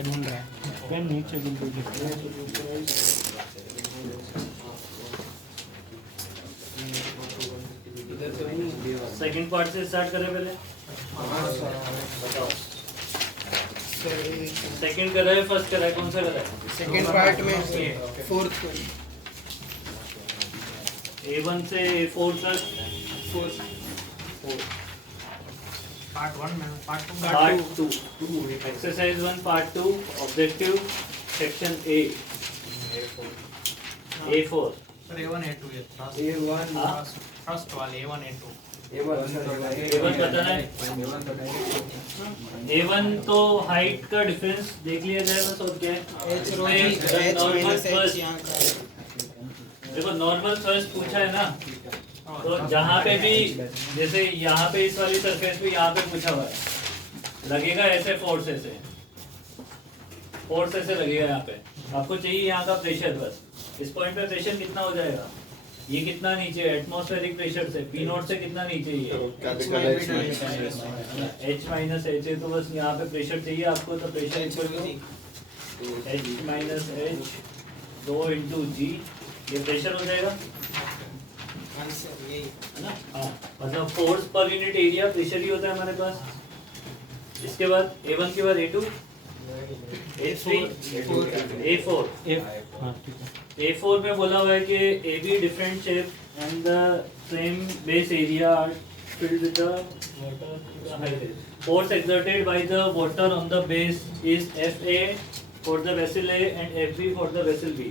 है, ढूंढ रहा है। पेन नीचे बिल्कुल सेकंड पार्ट से स्टार्ट करें पहले। बताओ सेकंड करा है फर्स्ट करा है, कौन सा करा है? सेकंड पार्ट में फोर्थ A1 से A4 तक। पार्ट 1 में part 2 part 2 exercise 1 part 2 objective section A A4 A1 A2 ये A1 फर्स्ट वाले A1 A2 A1 पता है। A1 तो हाइट का डिफरेंस देख लिया जाए बस, और क्या है नॉर्मल फर्स्ट। देखो नॉर्मल फर्स्ट पूछा है ना, तो जहाँ पे भी जैसे यहाँ पे इस वाली सरफेस पे यहाँ पे पूछा हुआ है, लगेगा ऐसे फोर्स ऐसे लगेगा यहाँ पे। आपको चाहिए यहाँ का प्रेशर, बस इस पॉइंट पे प्रेशर कितना हो जाएगा, ये कितना नीचे है एटमॉस्फेरिक प्रेशर से, P नॉट से कितना नीचे है H माइनस H है, तो बस यहाँ पे प्रेशर चाहिए आपको, तो pressure H minus H 2 into G, ये प्रेशर हो जाएगा है ना। हाँ मतलब force per unit area pressure ही होता है हमारे पास। इसके बाद A1 के बाद A2 A3 A4 A4 में बोला हुआ है कि AB different shape and the same base area are filled with the water to the height. Force exerted by the water on the base is FA for the vessel A and FB for the vessel B.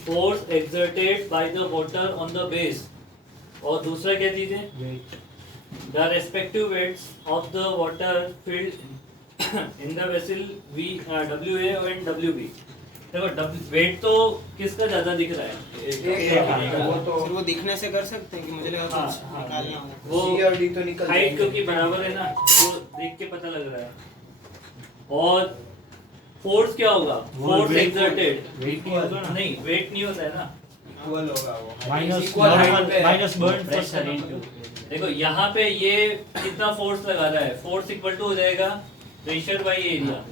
Force exerted by the water on the base. और दूसरा क्या चीज है? The respective weights of the water filled in the vessel WA and WB. देखो wait तो किसका ज्यादा दिख रहा है? वो दिखने से कर सकते हैं कि मुझे लगा कुछ निकालना होगा। वो C और D तो निकल हाइट जाएंगे। क्योंकि बराबर है ना, वो देख के पता लग रहा है। और फोर्स क्या होगा? फोर्स एक्सर्टेड नहीं, वेट नहीं होता है ना, इक्वल होगा वो माइनस बर्न प्रेशर इनटू। देखो यहाँ पे ये कितना फोर्स लगा रहा है, फोर्स इक्वल टू हो जाएगा प्रेशर बाई एरिया,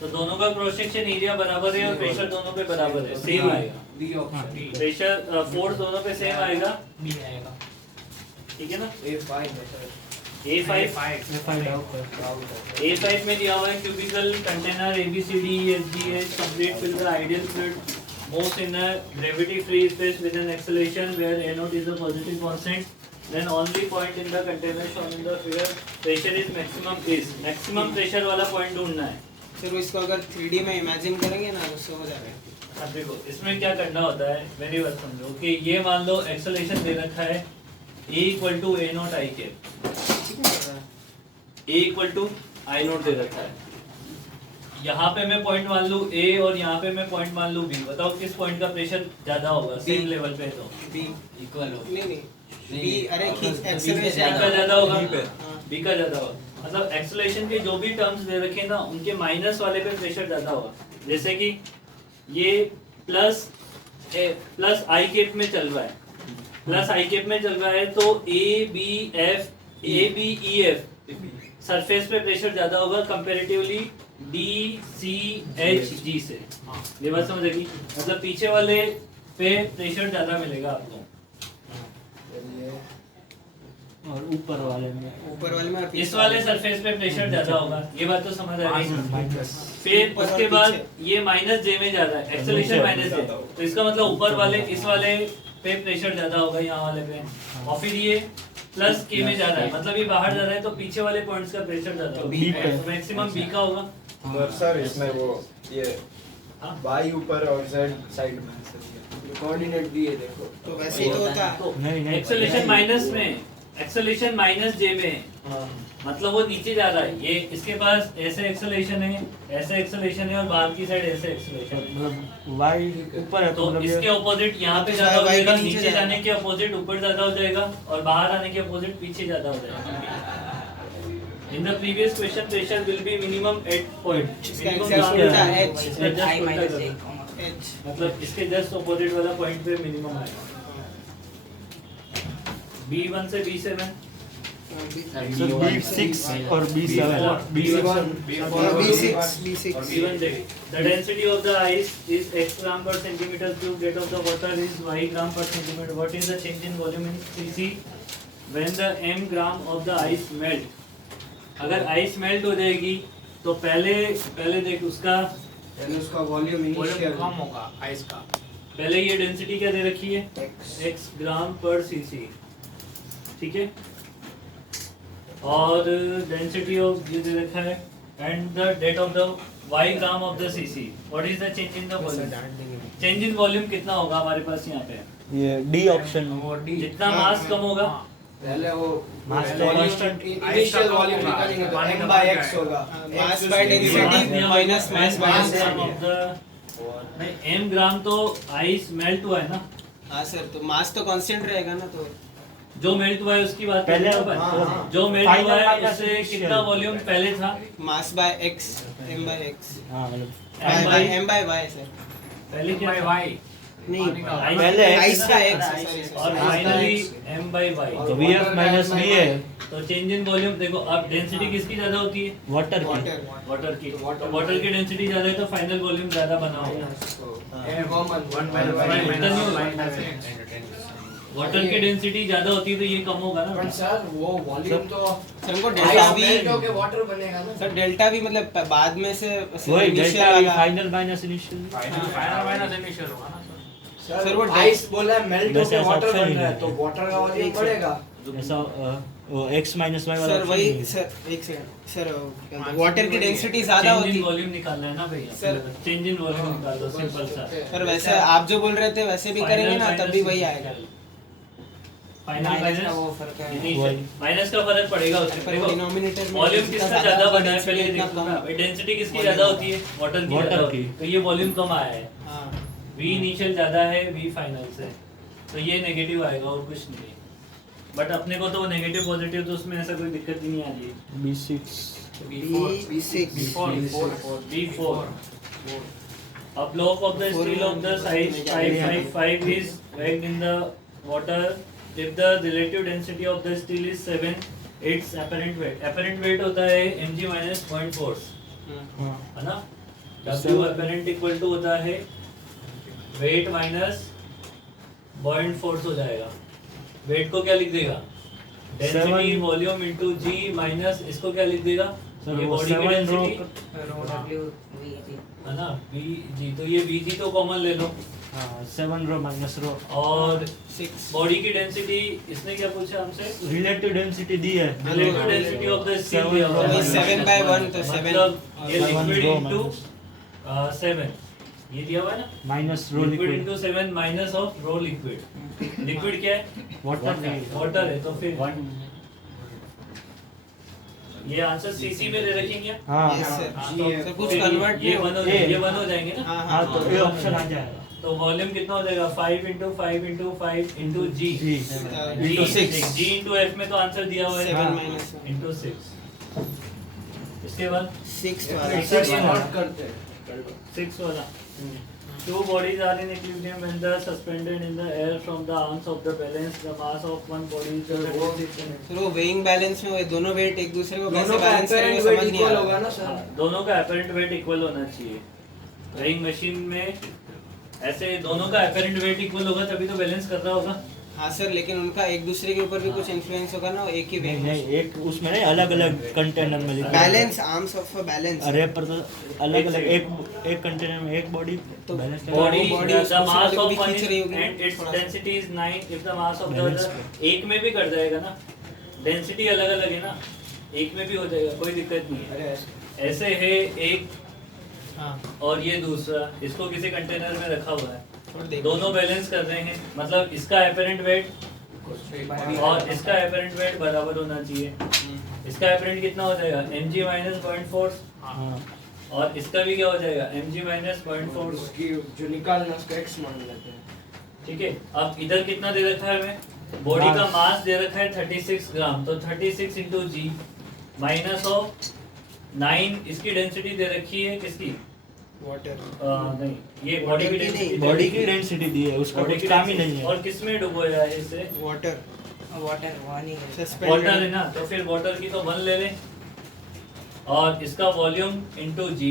तो दोनों का क्रॉस सेक्शन एरिया बराबर है और प्रेशर दोनों पे बराबर है, सेम आएगा। प्रेशर फोर्स दोनों पे सेम आएगा, बी आएगा। ठीक है ना। A5 में दिया हुआ है cubical container ABCDEFGH complete fill the ideal fluid moves in a gravity free space with an acceleration where A naught is a positive constant, then only point in the container shown in the figure pressure is maximum pressure वाला point ढूंढना है। फिर इसको अगर 3D में imagine करेंगे ना उससे हो जाएगा। अब देखो इसमें क्या करना होता है, मेरी बात समझो कि ये मान लो एक्सेलरेशन दे रखा है A equal to A naught I K, A equal to I naught दे रखा है। यहाँ पे मैं पॉइंट मान लूँ A और यहाँ पे मैं पॉइंट मान लूँ B, बताओ किस पॉइंट का प्रेशर ज्यादा होगा सेम लेवल पे? तो B इक्वल हो नहीं B, अरे B का ज्यादा होगा, B का ज्यादा होगा। मतलब एक्सेलरेशन के जो भी टर्म्स दे रखे हैं ना, उनके माइनस वाले पे प्रेशर ज्यादा होगा। जैसे कि ये प्लस आई केप में चल रहा है, प्लस आई केप में चल रहा है, तो ABEF सरफेस पे प्रेशर ज्यादा होगा कंपैरेटिवली DCHG से। ये बात समझ आएगी, मतलब पीछे वाले पे प्रेशर ज्यादा मिलेगा आपको और ऊपर वाले में और इस वाले सरफेस पे प्रेशर ज्यादा होगा। ये बात तो समझ आ रही है। फिर उसके बाद ये माइनस जे में जा रहा है, एक्सेलरेशन माइनस जे, तो इसका मतलब ऊपर वाले इस वाले पे प्रेशर ज्यादा होगा यहाँ वाले पे, और फिर ये प्लस के में जा रहा है, मतलब ये बाहर जा रहा है, तो पीछे वाले पॉइंट्स का प्रेशर ज्यादा होगा, मैक्सिमम बी का होगा। सर इसमें वो ये वाई ऊपर और जेड साइड में कोऑर्डिनेट दिए देखो, तो वैसे ही तो होता है। नहीं एक्सेलरेशन माइनस में, एक्सेलरेशन माइनस जे में, मतलब वो नीचे जा रहा है, ये इसके पास ऐसे एक्सेलरेशन है, ऐसे एक्सेलरेशन है, और बाहर की साइड ऐसे एक्सेलरेशन है, वाई ऊपर है तो इसके ऑपोजिट यहाँ पे ज्यादा हो जाएगा, नीचे जाने के ऑपोजिट ऊपर ज्यादा हो जाएगा, और बाहर आने के ऑपोजिट पीछे ज्यादा हो जाएगा। In the previous question, pressure will be minimum at point. Minimum मतलब इसके जस्ट ऑपोजिट वाला पॉइंट पे मिनिमम आएगा। B1 से B7 सर B6 और B7 B1 B6 B1 देखिए the density of the ice is x gram per centimeter cube, that of the water is y gram per centimeter. What is the change in volume in cc when the m gram of the ice melt? अगर ice melt हो जाएगी तो पहले देख उसका यानी उसका volume initial कम होगा आइस का। पहले ये डेंसिटी क्या दे रखी है x ग्राम पर सीसी, ठीक है, और डेंसिटी ऑफ ये दे रखा है and the date of the y gram of the CC. What is the change in the volume? Change in volume कितना होगा हमारे पास यहाँ पे? ये D ऑप्शन जितना मास कम होगा पहले वो मास वॉल्यूम इनिशियल वॉल्यूम निकालेंगे तो m by x होगा, mass by density minus mass by नहीं, m ग्राम तो आइस मेल्ट हुआ है ना. हाँ सर, तो मास तो कांस्टेंट रहेगा ना, तो जो मेल्ट हुआ है उसकी बात पहले कर रहे हैं अपन. जो मेल्ट Final हुआ है minus उससे initial. कितना वॉल्यूम पहले था? Mass by x m by x हाँ मतलब m by y सर, पहले क्या था? वाई नहीं पहले आइस का x और sorry finally m by y. तो VF माइनस V है तो चेंज इन वॉल्यूम देखो, अब डेंसिटी किसकी ज्यादा होती है? वाटर की वाटर की. वाटर की डेंसिटी ज्यादा है तो फाइनल वॉल्यूम ज्यादा बना होगा. वाटर की डेंसिटी ज्यादा होती है तो ये कम होगा ना. सर वो वॉल्यूम तो सर हमको डेल्टा भी के वाटर बनेगा ना सर, डेल्टा भी मतलब बाद में से वही initial डेल्टा वाला। Final minus initial final minus initial होगा ना सर। सर वो वो आइस बोला है मेल्ट वैसे होकर ऐसा वाटर option बन ही रहा है नहीं तो है। वाटर का वॉल्यूम बढ़ेगा. ऐसा वो x माइनस y वाला सर option वही नहीं है। सर एक सेकंड सर, वाटर की डेंसिटी ज्यादा चेंज होती इन वॉल्यूम निकालना है ना भैया. सर, चेंज इन वॉल्यूम निकाल दो, सिंपल सा. सर, वैसे आप जो बोल रहे थे वैसे भी करेंगे ना तब भी वही आएगा। फाइनल माइनस का वो माइनस फर्क है, माइनस का फर्क पड़ेगा उससे. पर देखो डिनोमिनेटर में वॉल्यूम जितना किसका ज्यादा बना है density पहले उतना देखो कम। ना. डेंसिटी किसकी ज्यादा होती है? वाटर की Water ज्यादा होती की। है. तो ये वॉल्यूम कम आया है. हाँ, v इनिशियल ज्यादा है v फाइनल से, तो ये नेगेटिव आएगा और कुछ नहीं. बट अपने को तो नेगेटिव पॉजिटिव तो उसमें ऐसा कोई दिक्कत ही नहीं आ रही है. B6 B6 b4. A block of the steel of the size 555 is packed in the water. If the relative density of the steel is 7, its apparent weight. Apparent weight होता है mg minus point force, हाँ है ना. W apparent equal to होता है weight minus point force हो जाएगा. weight को क्या लिख देगा? density Seven. volume into g minus इसको क्या लिख देगा? सर ये वो body की 7 रो density है ना vg, तो ये vg तो कॉमन ले लो. हाँ 7 रो माइनस रो और 6 बॉडी की डेंसिटी इसने क्या पूछा हमसे? रिलेटिव डेंसिटी दी है relative density of the steel Seven दिया हुआ रो है. 7 by 1 तो 7 मतलब ये Seven लिक्विड रो इनटू minus 7 ये दिया हुआ है ना. Minus rho liquid liquid into 7 minus of row liquid. Liquid क्या है? वाटर वाटर है. तो फिर ये आंसर सीसी में दे रखेंगे. हाँ यस सर, हाँ, सर कुछ फिर कन्वर्ट ये वन हो ये- ये वन हो जाएंगे ना. हाँ हाँ हाँ तो ये ऑप्शन आ जाएगा तो वॉल्यूम कितना हो जाएगा? 5 into 5 into 5 into g. जी into 6 g into f में तो आंसर दिया हुआ है 7 हाँ। minus 1 into 6. इसके बाद 6 एक्सरसाइज वाला। नोट करते 6 वाला. Two bodies are in equilibrium when they are suspended in the air from the arms of the balance. The mass of one body is 36 and sir वो वेइंग बैलेंस में वो दोनों wait एक दूसरे को कैसे दोनों का बैलेंस करेंगे apparent weight समझ नहीं आ equal रहा। होगा ना हाँ, सर. दोनों का apparent weight equal होना चाहिए. वेइंग मशीन में ऐसे दोनों का apparent weight equal होगा तभी तो बैलेंस कर रहा होगा. हाँ सर, लेकिन उनका एक दूसरे के ऊपर भी कुछ इन्फ्लुएंस होगा ना, वो एक ही नहीं वेइंग नहीं एक उसमें नहीं अलग अलग कंटेनर में लिखा है। Balance arms of balance. अरे पर तो अलग अलग एक कंटेनर में एक बॉडी तो बैलेंस Body, body the उसको mass से of भी one खींच is रही होगी and its थोड़ा सा। density is 9. If the mass of the Balance other एक में भी कर जाएगा ना, डेंसिटी अलग अलग है ना, एक में भी हो जाएगा, कोई दिक्कत नहीं है. अरे ऐसे है एक हाँ, और ये दूसरा, इसको किसी कंटेनर में रखा हुआ है, थोड़ा देखो। दोनों बैलेंस कर रहे हैं, मतलब इसका एपरेंट वेट और इसका एपरेंट वेट बराबर होना चाहिए. इसका एपरेंट कितना हो जाएगा? mg माइनस 0.4 हाँ और इसका भी क्या हो जाएगा? mg minus 0.4. उसकी जो निकालना उसका x मान लेते हैं. ठीक है. अब इधर कितना दे रखा है हमें? बॉडी का मास दे रखा है 36 ग्राम, तो 36 इंटू जी माइनस ऑफ 9 इसकी डेंसिटी दे रखी है किसकी? वाटर नहीं, ये बॉडी की डेंसिटी. बॉडी की डेंसिटी दी है उसका बॉडी कुछ की काम ही density. नहीं है और किस में डुबोया है इसे? वाटर वाटर वन ही है। वाटर है ना, तो फिर वाटर की तो 1 ले लें और इसका volume into G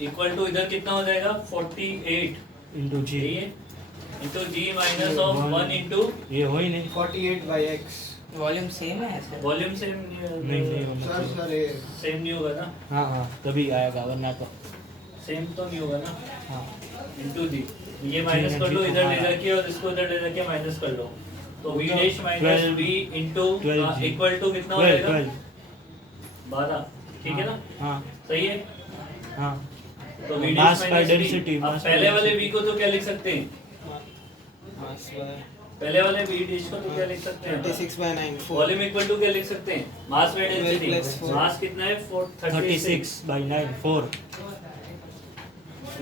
equal to इधर कितना हो जाएगा 48 इंटू जी, ये into G minus of 1 into ये हो ही नहीं। 48 by x. वॉल्यूम सेम है सर। वॉल्यूम सेम नहीं होना सर चाहिए। सर ये सेम नहीं होगा ना, हाँ हाँ तभी आएगा, वरना तो सेम तो नहीं होगा ना। हाँ इनटू जी, ये माइनस कर लो, इधर ले जाके और इसको इधर ले जाके माइनस कर लो, तो v dash minus v into 12 equal to कितना हो 12 जाएगा 12 12, ठीक है ना, हाँ सही है। हाँ तो v Mass dash by minus density, v, अब mass by पहले वाले density. v को तो क्या लिख सकते हैं, मास बाय पहले वाले v डैश को तो क्या लिख सकते हैं, 36 by 9 4. वॉल्यूम इक्वल टू क्या लिख सकते हैं, मास बाय 12 plus डेंसिटी, 4. मास कितना है 36, 36 by 9 4,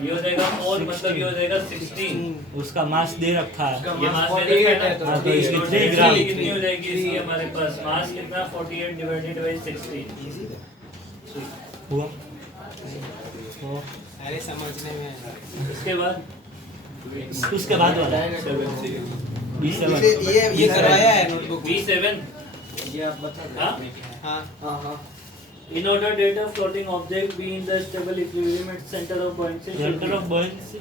ये हो जाएगा 4 मतलब ये हो जाएगा 16, उसका मास दे रखा है। ये मास दे रखा है ना, हाँ, तो इसकी तो 3 डेंसिटी ग्राम कितनी हो जाएगी इसकी हमारे पास, मास कितना 48 डिवाइडेड बाय 16 हुआ तो अरे समझने में है। इसके बाद उसके बाद वाला B7 ये करवाया है नोटबुक में। V7 ये आप बता हाँ हाँ हाँ हाँ in order data floating object be in the stable equilibrium at center of buoyancy should centre be- of buoyancy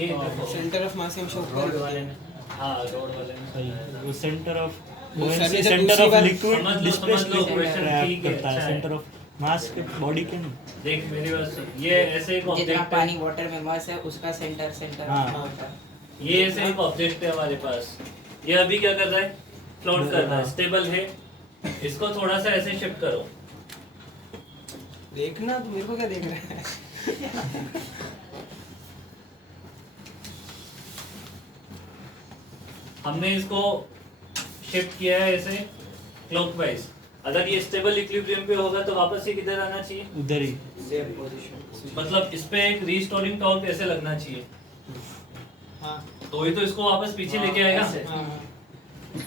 ये देखो सेंटर ऑफ मास हम शो कर वाले ने हाँ रोड वाले में सही, वो सेंटर ऑफ वो बॉयंसी सर ने जब सेंटर दूसरी ऑफ बार- लिक्विड समझ लो, डिस्प्लेसमेंट question ठीक है, करता है, अच्छा है। सेंटर ऑफ मास के बॉडी के नहीं। देख मेरी बात सुन, ये ऐसे एक जितना ऑब्जेक्ट पानी वाटर में मास है उसका सेंटर हाँ। होता है। ये ऐसे एक ऑब्जेक्ट है हमारे पास, ये अभी क्या कर रहा है, फ्लोट कर रहा है, स्टेबल है, इसको थोड़ा सा ऐसे शिफ्ट करो, देखना तो मेरे को क्या देख रहा है। हमने इसको शिफ्ट किया है ऐसे क्लॉकवाइज, अगर ये स्टेबल इक्विलिब्रियम पे होगा तो वापस ये किधर आना चाहिए, उधर ही सेम पोजीशन. मतलब इस पे एक रीस्टोरिंग टॉर्क ऐसे लगना चाहिए, हाँ तो ये तो इसको वापस पीछे लेके आएगा। हाँ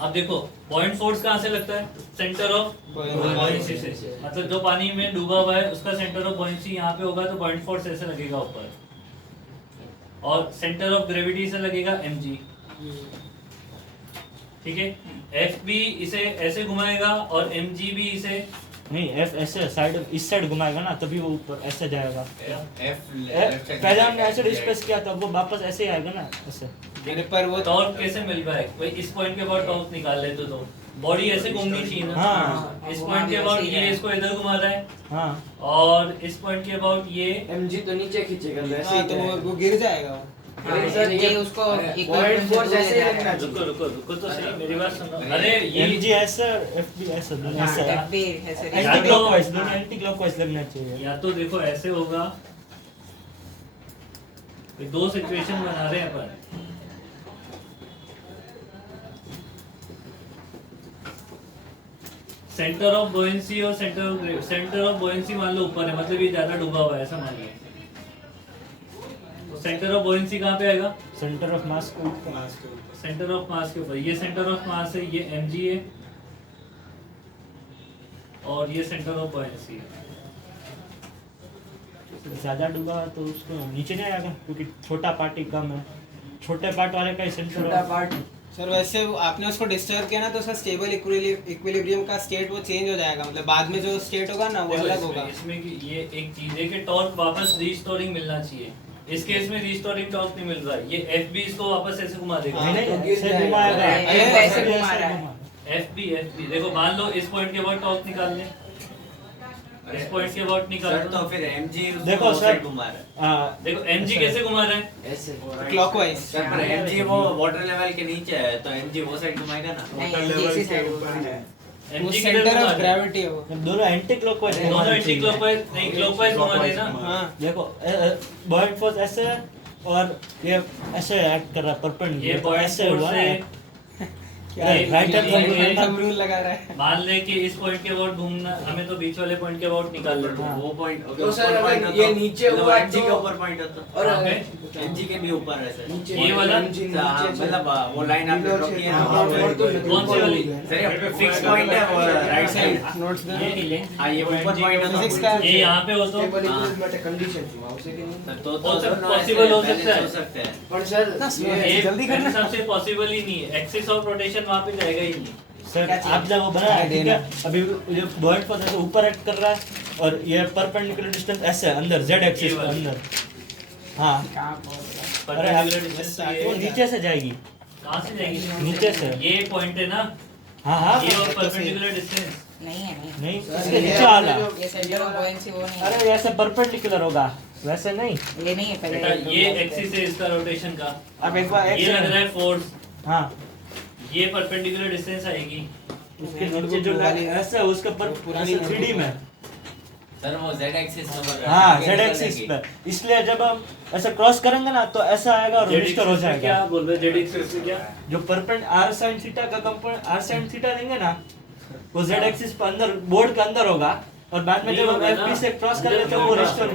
अब देखो पॉइंट फोर्स कहाँ से लगता है, सेंटर ऑफ बॉयंसी से, मतलब जो पानी में डूबा हुआ है उसका सेंटर ऑफ बॉयंसी यहाँ पे होगा तो पॉइंट फोर्स ऐसे लगेगा ऊपर, और सेंटर ऑफ ग्रेविटी से लगेगा mg, ठीक है। एफ भी इसे ऐसे घुमाएगा और mg भी इसे नहीं, एफ ऐसे साइड इस साइड घुमाएगा ना तभी वो ऊपर ऐसे जाएगा। पहले हमने ऐसे डिस्कस किया था, वो वापस ऐसे ही आएगा ना ऐसे। मेरे पर वो टॉर्क कैसे मिल पाए, भाई इस पॉइंट के बाद टॉर्क निकाल ले तो बॉडी ऐसे घूमनी चाहिए ना, हाँ इस पॉइंट के बाद ये इसको इधर घुमा रहा है हाँ और इस पॉइंट के अबाउट ये mg तो नीचे खींचेगा वैसे हाँ ही तो जाएगा. वो गिर जाएगा। हाँ, सर, ये ये उसको पॉइंट फोर्स ऐसे ही लगना रुको चाहिए. रुको रुको तो सही, मेरी बात सुनो, अरे ये एमजी ऐसे एफ भी ऐसे, दोनों ऐसे FB ऐसे एंटी क्लॉकवाइज, दोनों एंटी क्लॉकवाइज लगना चाहिए। या तो देखो ऐसे होगा, ये दो सिचुएशन बना रहे हैं अपन, सेंटर ऑफ बॉयंसी और सेंटर ऑफ बॉयंसी मान लो ऊपर है, मतलब ये ज्यादा डूबा हुआ है ऐसा मान लो, तो सेंटर ऑफ बॉयंसी कहाँ पे आएगा, सेंटर ऑफ मास को सेंटर ऑफ मास के ऊपर, ये सेंटर ऑफ मास है, ये mg है और ये सेंटर ऑफ बॉयंसी है। ज्यादा डूबा तो उसको नीचे नहीं आएगा क्योंकि छोटा पार्ट ही कम है, छोटे पार्ट वाले का ही सेंटर छोटा पार्ट सर वैसे आपने उसको डिस्टर्ब किया ना तो सर स्टेबल इक्विलिब्रियम का स्टेट वो चेंज हो जाएगा, मतलब बाद में जो स्टेट होगा ना वो देखो अलग होगा। इसमें कि ये एक चीज है कि टॉर्क वापस रीस्टोरिंग मिलना चाहिए, इस केस में रीस्टोरिंग टॉर्क नहीं मिल रहा है, ये एफ बी इसको वापस ऐसे घुमा देगा, हाँ, नहीं तो नहीं गिर ऐसे जाएगा। घुमाएगा, ऐसे ऐसे घुमा रहा है। एफ बी देखो मान लो इस पॉइंट के बाद टॉर्क निकाल लें, इस पॉइंट के बाद निकाल सर लो, तो फिर mg देखो उसको सर, साइड घुमा रहा है। देखो mg कैसे घुमा रहा है, ऐसे क्लॉकवाइज। सर पर mg वो वाटर लेवल के नीचे है तो mg वो साइड घुमाएगा ना। नहीं इसी साइड वो mg किधर सेंटर घुमा ऑफ रहा है, ग्रेविटी है वो। दोनों एंटी क्लॉकवाइज दोनों एंटी क्लॉकवाइज नहीं क्लॉकवाइज घुमा देना, हाँ देखो बॉइंट फोर्स ऐसे है और ये ऐसे एक्ट कर रहा है परपेंडिकुलर, ये पॉइंट ऐसे हुआ से है। ये- राइट हैंड ये- थंब रूल लगा रहा है। मान ले कि इस पॉइंट के अबाउट घूमना, हमें तो बीच वाले पॉइंट के अबाउट निकाल लेते हैं, वो पॉइंट तो सर अगर ये नीचे हुआ mg के तो- ऊपर पॉइंट होता और कहाँ पे? mg के भी ऊपर है सर। नीचे ये वाला? mg हाँ, नीचे मतलब वो लाइन आपने ड्रॉ की है ना हाँ, वहाँ और तो पे। कौन सी वाली? सर ये फिक्स पॉइंट है वो राइट साइड। नोट्स दे। हाँ ये ऊपर पॉइंट है Physics तो का- ये यहाँ पे हो तो स्टेबल इक्विलिब्रियम कंडीशन थी उसे कि नहीं. सर, तो possible हो balance सकता है। हो सकता है। पर सर ना, ये ये जल्दी मेरे करना। हिसाब से पॉसिबल ही नहीं है, एक्सिस ऑफ रोटेशन वहाँ पे जाएगा ही नहीं। सर क्या चाहिए? आप जब वो बना है, ठीक है, अभी ये पॉइंट पर ऐसे ऊपर एक्ट कर रहा है और ये परपेंडिकुलर डिस्टेंस ऐसे अंदर z एक्सिस के अंदर। हाँ अरे आप वो नीचे से जाएगी, कहाँ से जाएगी? नीचे से। ये पॉइंट है ना, हाँ हाँ ये और परपेंडिकुलर डिस्टेंस। नहीं है नहीं नहीं इसके नीचे वाला। ये सेंटर ऑफ बॉयंसी वो नहीं है अरे ऐसे परपेंडिकुलर होगा, वैसे नहीं। ये नहीं है बेटा पहले ये एक्सिस है इसका रोटेशन का, अब एक बार ये लग रहा है फोर्स, हाँ ये परपेंडिकुलर डिस्टेंस आएगी। उसके नीचे जो ऐसे उसके पर पुरानी 3D में। सर वो z एक्सिस पर हाँ z एक्सिस पे, इसलिए जब हम ऐसे क्रॉस करेंगे ना तो ऐसा आएगा और रजिस्टर हो क्या जाएगा। बोल रहे जेड एक्सिस से क्या? जो परपेंड r sin थीटा का कंपोनेंट r sin थीटा लेंगे ना, वो z एक्सिस पे अंदर बोर्ड के अंदर होगा और बाद में जब हम fp से क्रॉस कर लेते हैं वो रजिस्टर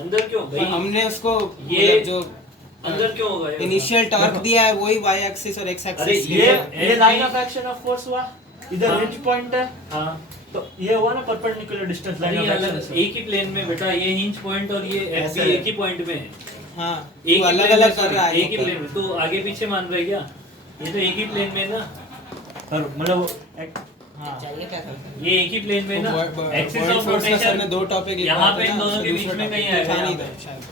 अंदर क्यों पर भाई? हमने उसको ये मतलब जो अंदर क्यों होगा ये? इनिशियल टॉर्क दिया है वही y एक्सिस और x अरे एक्सिस ये line of action of force हुआ, इधर हाँ। हिंज पॉइंट है, हाँ तो ये हुआ ना परपेंडिकुलर डिस्टेंस लाइन अरे ऑफ अलग एक्शन। एक ही प्लेन में बेटा, ये हिंज पॉइंट और ये एफ ऐसा है। एक ही पॉइंट में है। हाँ एक वो ही अलग plane अलग में, कर रहा है एक ही प्लेन में। तो आगे पीछे मान रहे क्या? ये तो एक ही प्लेन में है ना, और मतलब हाँ चाहिए क्या था ये एक ही प्लेन में है ना। एक्सिस ऑफ सर ने रोटेशन दो टॉपिक यहाँ पे इन दोनों के बीच में कहीं आएगा यहाँ पे। शायद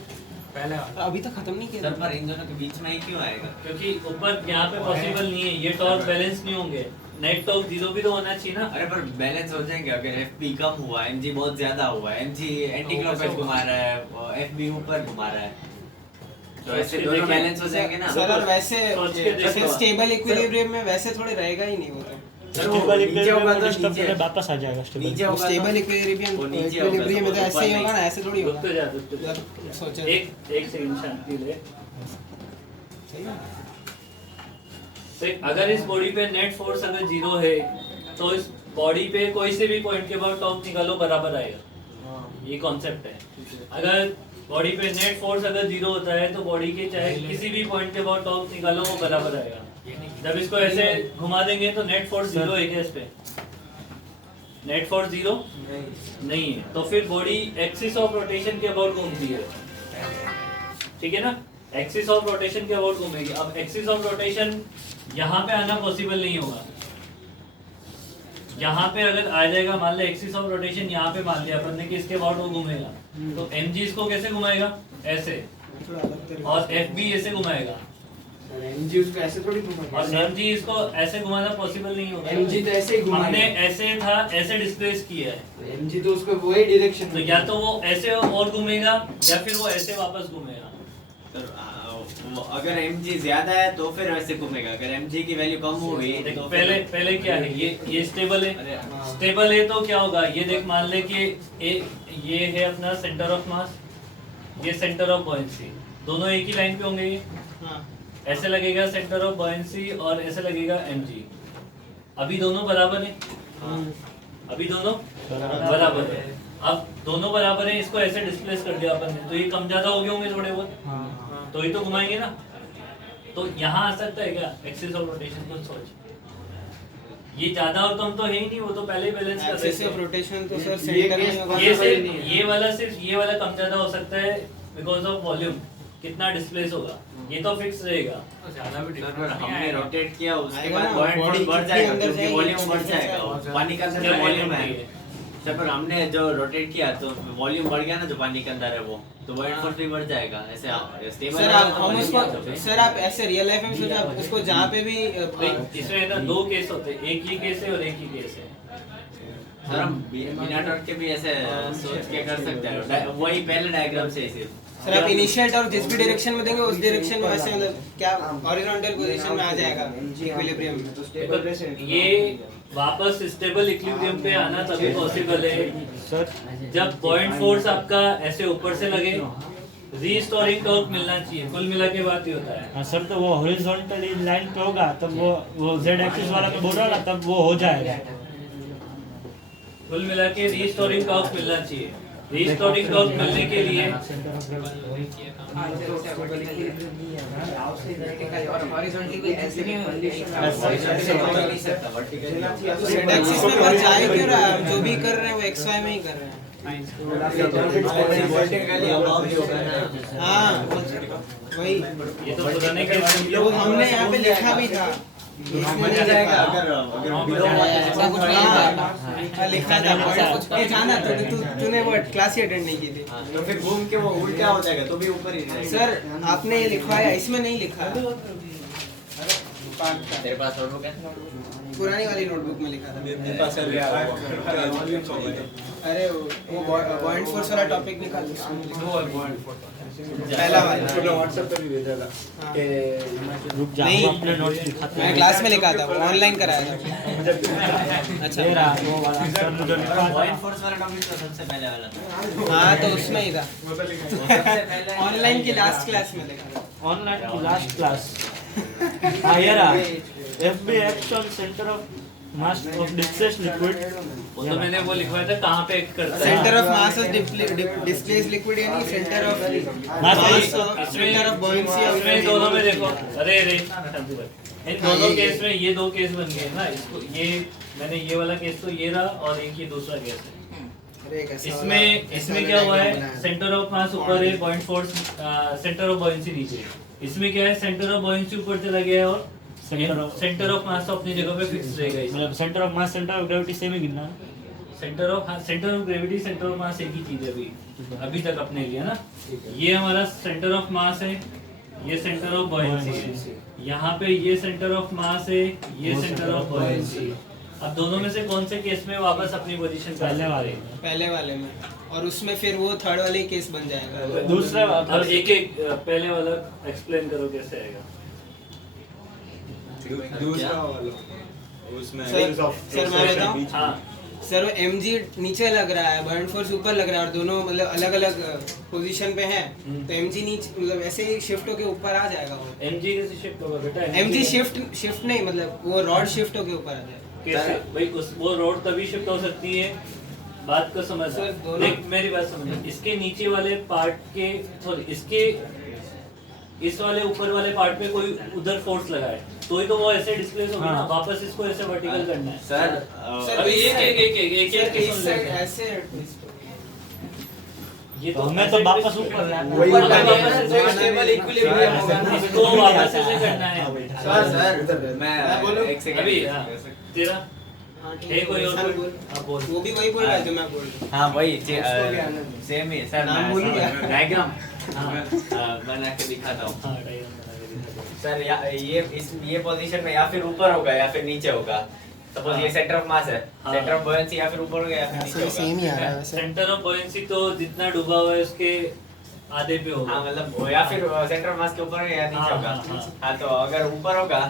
पहले वाला अभी तक खत्म नहीं सर किया पर इन दोनों के बीच में ही क्यों आएगा? क्योंकि ऊपर यहाँ पे पॉसिबल नहीं है, ये टॉर्क बैलेंस नहीं होंगे। नेट टॉर्क जीरो भी तो होना चाहिए ना। अरे पर बैलेंस हो जाएंगे अगर FP कम हुआ, mg बहुत ज्यादा हुआ, mg एंटी क्लॉकवाइज घुमा रहा है, FB ऊपर घुमा रहा है, तो ऐसे दोनों बैलेंस हो जाएंगे ना। सर और वैसे सोच के देखो। स्टेबल इक्विलिब्रियम में वैसे थोड़े रहेगा ही नहीं वो तो स्टेबल नीचे होगा तो इक्विलिब्रियम नीचे, वापस आ जाएगा नीचे स्टेबल। होगा स्टेबल तो इक्विलिब्रियम वो नीचे होगा, इक्विलिब्रियम में तो ऊपर ऐसे ही नहीं। होगा ना, ऐसे थोड़ी रुक होगा तो जा, रुक तो जा। सोचो एक सेकंड शांति ले। सही है। तो अगर इस बॉडी पे नेट फोर्स अगर जीरो है तो इस बॉडी पे कोई से भी पॉइंट के बाद टॉर्क निकालो बराबर आएगा। ये कॉन्सेप्ट है। अगर बॉडी पे नेट फोर्स अगर जीरो होता है तो बॉडी के चाहे किसी भी पॉइंट के बाद टॉर्क निकालो वो बराबर आएगा। जब इसको ऐसे घुमा देंगे तो नेट फोर्स जीरो है क्या इस पे? नेट फोर्स जीरो नहीं है, तो फिर बॉडी एक्सिस ऑफ रोटेशन के अबाउट घूमती है, ठीक है ना? एक्सिस ऑफ रोटेशन के अबाउट घूमेगी। अब एक्सिस ऑफ रोटेशन यहाँ पे आना पॉसिबल नहीं होगा। यहाँ पे अगर आ जाएगा, मान लो एक्सिस ऑफ रोटेशन यहाँ पे मान लिया अपन ने कि इसके अबाउट वो घूमेगा, तो mg इसको कैसे घुमाएगा? ऐसे, थोड़ा अलग तरीके और fb ऐसे घुमाएगा, एमजी उसको ऐसे थोड़ी घुमाएगा। और mg इसको ऐसे घुमाना पॉसिबल नहीं होगा। एमजी तो ऐसे ही हमने घुमाएगा। ऐसे था, ऐसे डिस्प्लेस किया है, एमजी तो उसको वही डायरेक्शन तो या तो वो ऐसे और घूमेगा या फिर वो ऐसे वापस घूमेगा। वो अगर mg ज्यादा है तो फिर वैसे घूमेगा, अगर mg की वैल्यू कम हो गई देखो तो पहले क्या है, ये स्टेबल है। अरे स्टेबल है तो क्या होगा, ये देख मान ले कि ये है अपना सेंटर ऑफ मास, ये सेंटर ऑफ बॉयंसी, दोनों एक ही लाइन पे होंगे। ये हाँ ऐसे लगेगा सेंटर ऑफ बॉयंसी और ऐसे लगेगा mg। अभी दोनों बराबर है, अभी दोनों बराबर है। अब दोनों बराबर है, इसको ऐसे डिस्प्लेस कर दिया अपन ने, तो ये कम ज्यादा हो गए होंगे थोड़े बहुत, तो ये तो घुमाएंगे ना। तो यहाँ आ सकता है क्या एक्सिस ऑफ रोटेशन? को सोच, ये ज्यादा और कम तो है ही नहीं, वो तो पहले ही बैलेंस कर एक्सिस देते ऑफ हैं। रोटेशन तो सर ये सेंटर केस में होगा। ये possible सिर्फ नहीं है। ये वाला कम ज्यादा हो सकता है बिकॉज ऑफ वॉल्यूम, कितना डिस्प्लेस होगा, ये तो फिक्स रहेगा। ज्यादा भी सर, difference नहीं हमने आएगा। रोटेट किया उसके आएगा बाद ना, बॉडी body बढ़ जितनी जाएगा अंदर क्योंकि जाएगी, वॉल्यूम बढ़ उतनी जाएगा, जाएगा। पानी का अंदर क्या वॉल्यूम है? है। सर पर हमने जो रोटेट किया तो वॉल्यूम बढ़ गया ना, जो पानी के अंदर है वो, तो वॉइड फोर्स भी बढ़ जाएगा। ऐसे स्टेबल सर आप हम उसको सर आप ऐसे रियल लाइफ में सोचा उसको जहाँ पे भी इसमें ना दो केस होते हैं, एक ये केस है और एक ही केस है। सर हम बिना टॉर्क के भी ऐसे सोच के कर सकते हैं, वही पहले डायग्राम से ऐसे। सर आप इनिशियल टॉर्क जिस भी डायरेक्शन में देंगे उस डायरेक्शन में वैसे मतलब क्या हॉरिजॉन्टल पोजीशन में आ जाएगा इक्विलिब्रियम में। तो स्टेबल वैसे ये वापस स्टेबल इक्विलिब्रियम पे आना तभी पॉसिबल है सर जब पॉइंट फोर्स आपका ऐसे ऊपर से लगे, रीस्टोरिंग टॉर्क मिलना चाहिए। कुल मिला के बात ये होता है। हाँ सर, तो वो हॉरिजॉन्टल लाइन पे होगा तब वो z एक्सिस वाला पे बोल रहा ना, तब वो हो जाएगा। कुल मिला के रीस्टोरिंग टॉर्क मिलना चाहिए। रीस्टोरिंग टॉर्क मिलने के लिए और हॉरिजॉन्टली भी ऐसे नहीं जेड एक्सिस में बस जा ही क्यों रहा है, हम जो भी कर रहे हैं वो एक्स वाई में ही कर रहे हैं। वर्टिकली अबव ही होगा ना। हाँ वही ये तो पुराने के वो हमने यहाँ पे लिखा भी था इसमें नहीं जाएगा अगर below ऐसा कुछ नहीं है। हाँ, लिखा था point ये जाना तूने वो क्लास ही अटेंड नहीं की थी तो फिर घूम के वो उल्टा हो जाएगा तो भी ऊपर ही रहेगा। सर आपने ये लिखवाया इसमें नहीं लिखा तेरे पास नोटबुक है? पुरानी वाली नोटबुक में लिखा था मेरे पास अरे वो पॉइंट फोर्स वाला टॉपिक निकाल पहला वाला व्हाट्सएप पे भी भेजा था कि रुक जा नहीं। हम अपने नोट्स दिखाते मैं क्लास में लिखा था वो ऑनलाइन कराया था अच्छा ये रहा वो वाला सर मुझे लिखा पॉइंट था फोर्स वाला टॉपिक तो सबसे पहले वाला था। हाँ तो उसमें ही था सबसे पहले ऑनलाइन की लास्ट क्लास में लिखा था ऑनलाइन की लास्ट क्लास हाँ ये रहा FB action centre of mass of displaced liquid वो तो मैंने वो लिखवाया था कहाँ पे एक्ट करता है। Centre of mass of displace liquid यानी centre of centre of buoyancy इसमें दोनों में देखो, अरे इन दोनों केस में ये दो केस बन गए ना, इसको ये मैंने ये वाला केस तो ये रहा और एक ये दूसरा केस है। इसमें क्या हुआ है, सेंटर ऑफ मास ऊपर है, point force centre of buoyancy नीचे। इसमें क्या है, सेंटर ऑफ बॉयंसी ऊपर चला गया है और सेंटर ऑफ मास तो अपनी जगह पे फिक्स रहेगा। मतलब centre of mass centre of gravity same ही गिनना centre of gravity centre of mass एक ही चीज है अभी तक अपने लिए ना। ये हमारा सेंटर ऑफ मास है, ये सेंटर ऑफ बॉयंसी है, यहाँ पे ये सेंटर ऑफ मास है, ये सेंटर ऑफ बॉयंसी। अब दोनों में से कौन से केस में वापस अपनी पोजीशन पहले वाले में और उसमें फिर वो थर्ड वाले केस बन जाएगा दूसरा अब एक एक पहले वाला एक्सप्लेन करो कैसे आएगा। दूसरा वाला उसमें सर मैं बताऊं हाँ सर वो mg नीचे लग रहा है, बर्न फोर्स ऊपर लग रहा है और दोनों मतलब अलग अलग पोजीशन पे हैं तो mg नीचे मतलब ऐसे ही शिफ्ट होके ऊपर आ जाएगा वो mg कैसे शिफ्ट होगा बेटा? mg शिफ्ट नहीं मतलब वो रॉड शिफ्ट होके ऊपर आ जाएगा कैसे भाई? उस वो रोड तभी शिफ्ट हो सकती है, बात को समझ। सर, दोनों- देख मेरी बात समझ, इसके नीचे वाले पार्ट के सॉरी इसके इस वाले ऊपर वाले पार्ट पे कोई उधर फोर्स लगा है तो ही तो वो ऐसे डिस्प्लेस होगी ना, वापस इसको ऐसे वर्टिकल करना है। सर अभी एक इस साइड ऐसे ये तो हमें तो वापस ऊपर वही ऊपर वाला वापस है, ऐसे स्टेबल इक्विलिब्रियम होगा ना इसको वापस ऐसे करना है। सर मैं बोलूं? एक सेकंड अभी हाँ, तेरा हाँ, ठीक है कोई और सर, कोई? बोल। हाँ, बोल। वो भी वही बोल रहा है जो मैं बोल रहा हूँ हाँ वही उसको क्या आनंद? सेम ही सर नाम बोलूं क्या? डायग्राम हाँ। बना के दिखाता हूँ हाँ, diagram बना के दिखा दो। सर ये पोजीशन में या फिर ऊपर होगा या फिर नीचे होगा। सपोज ये सेंटर ऑफ मास है, हाँ। सेंटर ऑफ बॉयंसी या फिर ऊपर होगा या फिर नीचे होगा। सेम ही आ रहा है वैसे सेंटर ऑफ बॉयंसी तो जितना डूबा हुआ है उसके आधे पे होगा। हाँ मतलब वो या फिर सेंटर ऑफ मास के ऊपर होगा या नीचे हाँ, होगा। हाँ, हाँ। हाँ तो अगर ऊपर होगा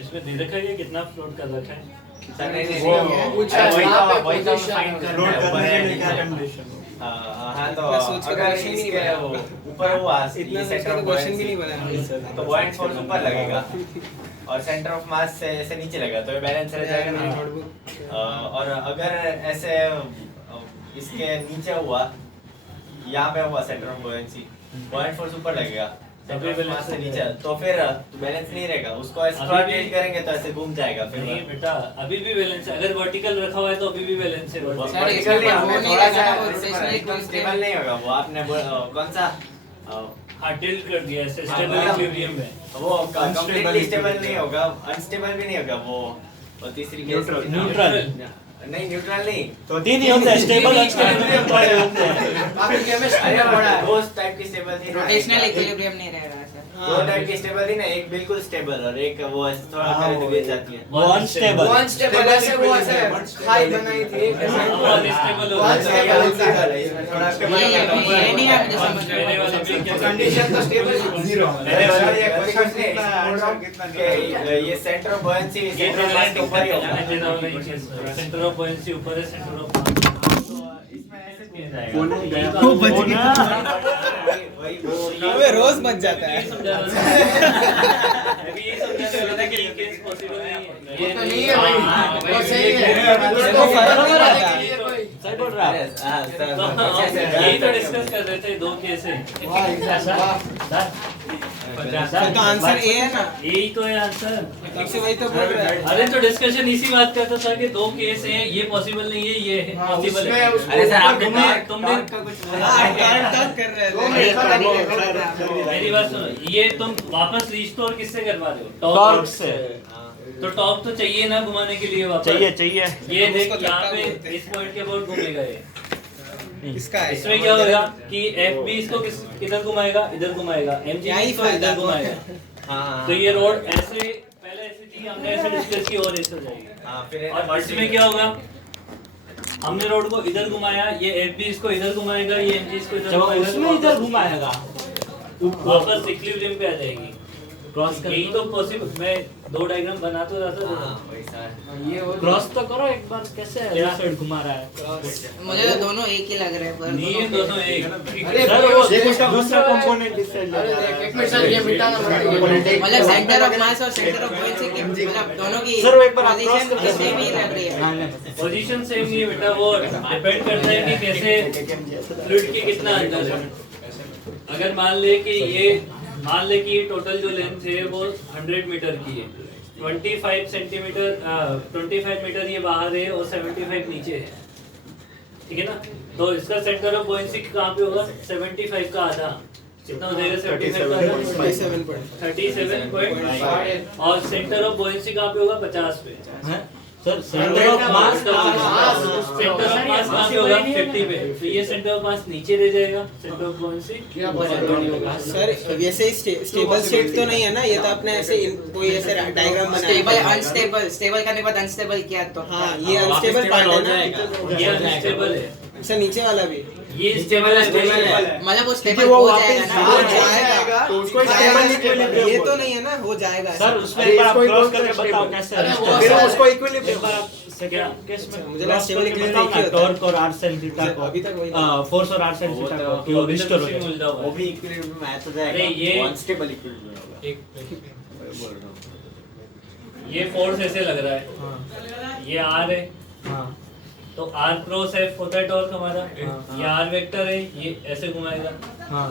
इसमें दे रखा है कि कितना फ्लोट कर रखा है। सर नहीं वो नहीं कुछ वही वहाँ पे वही तो position फाइंड करना नोट है ऊपर करने है के लिए क्या नीचे। कंडीशन हाँ तो मैं सोच के अगर question भी नहीं इसके बनाया। वो ऊपर हुआ इतना ये सोच सेंटर के ऑफ तो क्वेश्चन भी नहीं बॉयंसी बनाया तो बॉयंट फोर्स ऊपर लगेगा और सेंटर ऑफ मास से नीचे लगेगा तो ये बैलेंस रह जाएगा ना। नोटबुक और अगर ऐसे इसके नीचे हुआ यहाँ पे हुआ centre of buoyancy buoyant force ऊपर लगेगा तभी सेंटर ऑफ मास से नीचे तो फिर बैलेंस नहीं रहेगा उसको ऐसे अभी थोड़ा भी- टेस्ट करेंगे तो ऐसे घूम जाएगा फिर नहीं बेटा अभी भी बैलेंस है, अगर वर्टिकल रखा हुआ है तो अभी भी बैलेंस है। vertical। सर, वर्टिकल नहीं इसमें होगा वो नहीं थोड़ा रहेगा सा ना, वो rotational एकदम equilibrium। स्टेबल नहीं होगा वो आपने कौन सा हाँ टिल्ट कर दिया ऐसे हाँ, स्टेबल मतलब- इक्विलिब्रियम में। वो कंप्लीटली स्टेबल नहीं होगा अनस्टेबल भी नहीं होगा वो तीसरी केस न्यूट्रल नहीं न्यूट्रल नहीं तो तीन ही होते हैं स्टेबल अनस्टेबल पड़े होते हैं आपने केमिस्ट्री अरे में पढ़ा है दो टाइप की स्टेबल थी ना। रोटेशनल इक्विलिब्रियम नहीं रह रहा है सर। दो टाइप की स्टेबल थी ना एक बिल्कुल स्टेबल और एक वो थोड़ा हाँ, करे तो वो गिर जाती है वो अनस्टेबल अनस्टेबल ऐसे वो ऐसे खाई बनाई थी वो unstable होगा। इसमें थोड़ा ये नहीं है मुझे समझ में। मेरे वाले पे क्या कंडीशन तो स्टेबल जीरो मेरे वाला ये क्वेश्चन है ये सेंटर ऑफ बॉयंसी ये सेंटर ऑफ मास के ऊपर ही होगा सेंटर ऑफ बॉयंसी ऊपर है, सेंटर ऑफ इसमें ऐसे किया जाएगा वो बच गया वही वो वो रोज बच जाता है अभी ये समझाने वाला था कि ये केस पॉसिबल नहीं है। वो तो नहीं है भाई हाँ, वो सही है उसको बराबर आता है। सही बोल रहा है हाँ तो सर यही तो डिस्कस कर रहे थे, दो केस है। वाह, वाह। तो आंसर ए है ना, यही तो है आंसर। एक से वही तो बोल रहा है। अरे तो डिस्कशन इसी बात करता था कि दो केस हैं, ये पॉसिबल नहीं है, ये पॉसिबल है। अरे सर आपने तुमने टॉक कर रहे थे। मेरी बात सुनो, ये तुम वापस रिस्टोर किससे करवा रहे हो? टॉर्क से तो टॉप तो चाहिए ना घुमाने के लिए वापस। चाहिए ये देख उसको यहाँ धक्का पे बोलते हैं। इस पॉइंट के अबाउट घूमेगा ये। इसका है इसमें क्या होगा कि FB इसको किधर घुमाएगा, इधर घुमाएगा, MG क्या ही इसको फायदा इधर हुआ है। घुमाएगा। तो ये रोड ऐसे पहले ऐसे थी, हमने ऐसे डिस्कस की और ऐसे हो जाएगी। और इसमें क्या होगा, हमने रोड को इधर घुमाया, ये FB इसको इधर घुमाएगा, ये MG इसको इधर घुमाएगा, उसमें इधर घुमाएगा वापस इक्विलिब्रियम पे आ जाएगी। क्रॉस यही तो पॉसिबल, मैं दो डायग्राम बना तो रहा था। क्रॉस तो करो एक बार, कैसे क्या? साइड घुमा रहा है। मुझे तो दोनों एक ही लग रहे हैं पर नहीं है दोनों एक। सर वो दूसरा कंपोनेंट इससे एक मिनट सर, ये मिटाना मतलब सेंटर ऑफ मास और सेंटर ऑफ पोइंसी के मतलब दोनों की सर, वो एक बार आप cross पोजीशन करके सेम ही लग रही है। पोजीशन सेम नहीं है बेटा, वो डिपेंड करता है कि कैसे फ्लूइड के कितना अंदर है। अगर मान ले कि ये टोटल जो लेंथ है वो 100 मीटर की है, 25 सेंटीमीटर 25 मीटर ये बाहर है और 75 नीचे है, ठीक है ना। तो इसका सेंटर ऑफ बॉयंसी कहाँ पे होगा? 75 का आधा, कितना हो जाएगा? 75 का आधा 37.5। और सेंटर ऑफ बॉयंसी कहाँ पे होगा? 50 पे। Sir centre of mass centre of मास कहाँ पे होगा? 50 पे। तो ये सेंटर ऑफ मास नीचे रह जाएगा, सेंटर ऑफ बॉयंसी। सर वैसे स्टेबल स्टेट तो नहीं है ना, ये तो आपने ऐसे कोई ऐसे डायग्राम स्टेबल बनाया। अनस्टेबल, स्टेबल करने के बाद अनस्टेबल किया तो हाँ, ये अनस्टेबल पार्ट है ना। ये अनस्टेबल है, सर नीचे वाला भी ये स्टेबल है। मतलब वो स्टेबल हो जाएगा ना। हो जाएगा तो उसको स्टेबल इक्विलिब्रियम ये तो नहीं है ना, हो जाएगा सर उसमें एक बार आप क्रॉस करके बताओ कैसे फिर उसको इक्विलिब्रियम एक बार आप सेकंड केस में मुझे क्रॉस stable करके equilibrium बताओ एक ही ना होता है। टॉर्क और आर sin थीटा को अभी तक वही फोर्स और आर sin थीटा को कि वो रिस्टोर हो जाए। वो भी इक्विलिब्रियम में आ तो अरे जाएगा, ये- अनस्टेबल इक्विलिब्रियम होगा। बोल रहा हूँ। ये फोर्स ऐसे लग रहा है, ये आर है, हाँ तो आर क्रॉस एफ होता है टॉर्क हमारा, ये आर वेक्टर है, ये ऐसे घुमाएगा। हाँ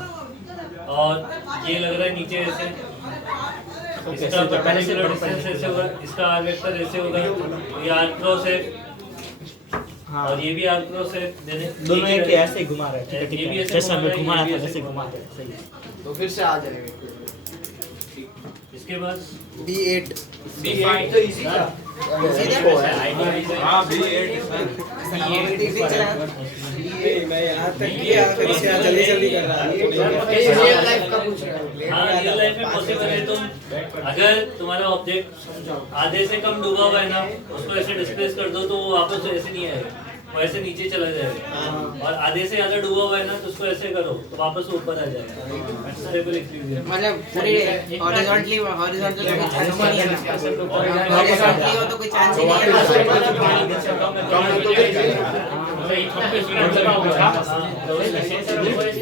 और ये लग रहा है नीचे ऐसे, इसका परपेंडिकुलर डिस्टेंस ऐसे होगा, इसका आर वेक्टर ऐसे होगा, ये आर क्रॉस है हाँ और ये भी आर क्रॉस है। दोनों एक ही ऐसे ही घुमा रहे हैं, ठीक ये भी है ऐसे जैसा घुमा मैं रहे हैं, घुमाया ये भी था ऐसे वैसे घुमा घुमा रहे हैं, सही है। तो फिर से आ जाएगा। इसके बाद B8 B5 तो इजी था। हाँ B8 मैं यहाँ तक किया, फिर से जल्दी जल्दी कर रहा है। रियल लाइफ का पूछ रहा हूँ। हाँ, रियल लाइफ में पॉसिबल है। तुम अगर तुम्हारा ऑब्जेक्ट आधे से कम डूबा हुआ है ना, उसको ऐसे डिस्प्लेस कर दो तो वो वापस तो ऐसे नहीं आएगा, वो ऐसे नीचे चला जाएगा। और आधे से ज्यादा डूबा हुआ है ना, तो उसको ऐसे करो तो वापस वो ऊपर आ जाएगा। Stable equilibrium. मतलब पूरी हॉरिजॉन्टली हॉरिजॉन्टल कोई चांस ही नहीं है ना। हॉरिजॉन्टली हो तो कोई चांस ही नहीं है।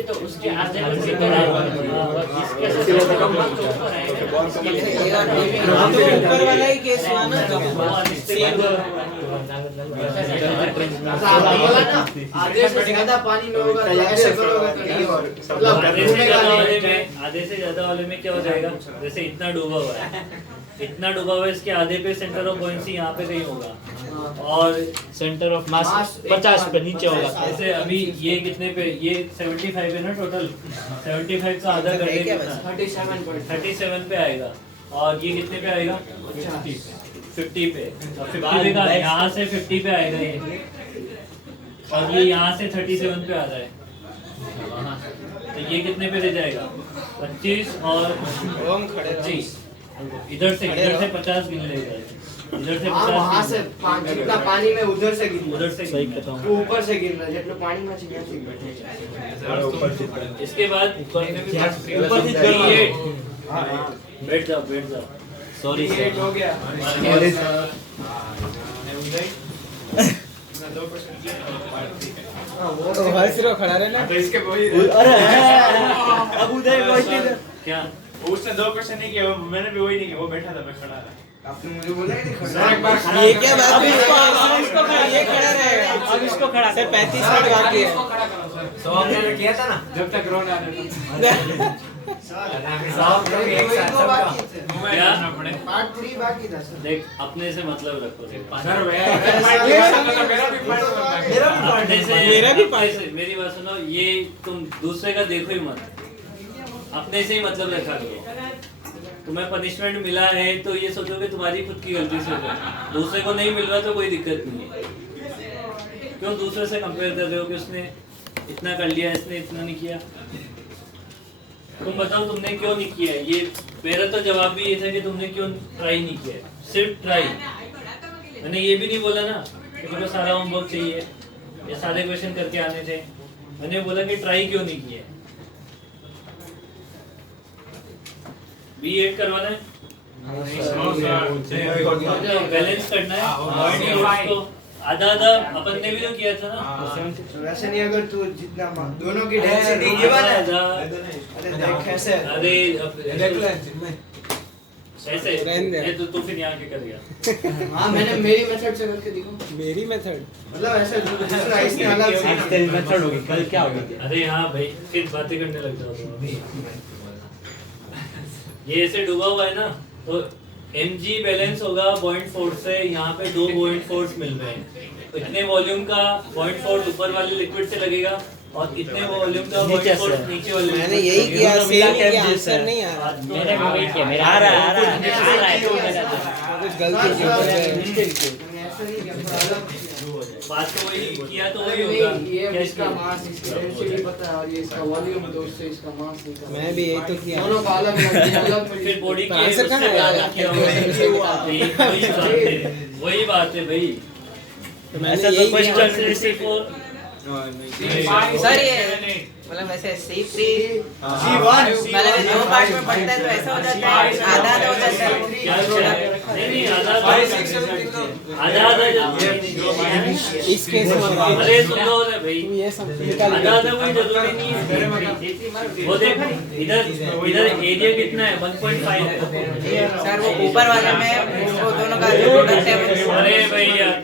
तो उसके आधे ऊपर वाला ही केस हुआ ना जब बोला ना, आधे से ज्यादा पानी में होगा तो ऐसे करोगे तो नहीं होगा। मतलब आधे से ज्यादा वाले में क्या हो जाएगा? जैसे इतना डूबा हुआ है, इतना डूबा हुआ है, इसके आधे पे सेंटर ऑफ बॉयंसी यहाँ पे कहीं होगा, और सेंटर ऑफ मास 50 पे नीचे होगा। जैसे अभी ये कितने पे, ये 75 है ना टोटल, 75 का आधा कर देंगे 37 पे आएगा, और ये कितने पे आएगा? 50 पे। और 50 पे का यहाँ से 50 पे आएगा ये, और ये यहाँ से 37 पे आ रहा है, तो ये कितने पे रह जाएगा? 25 और हम खड़े रहो। 25। इधर से 50 गिन लेगा, इधर से हाँ, वहाँ से 50 जितना पानी में उधर से गिरना, उधर से सही कहता हूँ। वो ऊपर से गिरना, जितना पानी में चाहिए ऐसे गिरना। इसके बाद ऊपर से बैठ जाओ, बैठ जाओ। सॉरी ये हो गया। तो हर सिर्फ खड़ा रहना। तो इसके वही अरे अब उधर क्या उसने 2 क्वेश्चन नहीं किया, मैंने भी वही नहीं किया, वो बैठा था, मैं खड़ा था। आपने मुझे बोला कि एक बार खड़ा ये कर- क्या बात अब है? इसको ये खड़ा रहेगा। अब इसको खड़ा सर कर। 35 मिनट बाकी है। इसको खड़ा करो सर, तो आपने किया था ना, जब तक रोना आता है। क्या पार्ट 3 बाकी था सर। देख अपने से मतलब रखो देख मेरा भी पार्ट है। मेरी बात सुनो, ये तुम दूसरे का देखो ही मत, अपने से ही मतलब रखा करो। तुम्हें पनिशमेंट मिला है तो ये सोचो कि तुम्हारी खुद की गलती से हुआ, दूसरे को नहीं मिल रहा तो कोई दिक्कत नहीं है। क्यों दूसरे से कंपेयर कर रहे हो कि उसने इतना कर लिया, इसने इतना नहीं किया? तुम बताओ तुमने क्यों नहीं किया? ये मेरा तो जवाब भी ये था कि तुमने क्यों ट्राई नहीं किया, सिर्फ ट्राई। मैंने ये भी नहीं बोला ना कि तुम्हें सारा होमवर्क चाहिए या सारे क्वेश्चन करके आने थे, मैंने बोला कि ट्राई क्यों नहीं किया। B8 करवाना है, बैलेंस करना है को आधा आधा, अपन ने भी तो किया था ना। वैसे नहीं, अगर तू जितना दोनों की डेंसिटी गिवन है, अरे देख कैसे, अरे देख ले ऐसे ये तो फिर यहाँ के करेगा। हाँ मैंने मेरी मेथड से करके देखो। मेरी मेथड मतलब ऐसे दूसरा इसने अलग से तेरी मेथड होगी, कल क्या होगी? अरे हाँ भाई, फिर बातें करने लग जाओ तुम। ये ऐसे डूबा हुआ है ना, तो mg बैलेंस होगा 0.4 से, यहाँ पे 2 0.4 मिल रहे हैं, तो इतने वॉल्यूम का 0.4 ऊपर वाले लिक्विड से लगेगा और इतने वॉल्यूम का 0.4 नीचे वाले। मैंने यही किया, सेम किया, आंसर नहीं आ रहा। मैंने भी वही किया, मेरा आ रहा है कुछ गलती की वजह से। बात तो वही किया तो वही होगा। ये क्या इसका किया? मास, इसकी डेंसिटी पता है और ये इसका वॉल्यूम, तो उससे इसका मास निकला। मैं भी यही तो किया। दोनों का अलग अलग फिर बॉडी तो की आंसर कहाँ है? वही बात है भाई। तो मैंने ऐसा तो यही क्वेश्चन किया। सर ये मतलब ऐसे C3 मतलब दो पार्ट में पड़ता है तो ऐसा हो जाता है, आधा आधा हो जाता है। नहीं आधा इस केस में अरे सुन लो रे भाई, तू ये सब निकाल आधा कोई जरूरी नहीं है। वो देख इधर इधर एरिया कितना है? 1.5 है। सर वो ऊपर वाले में वो दोनों का जो प्रोडक्ट है वो अरे भाई यार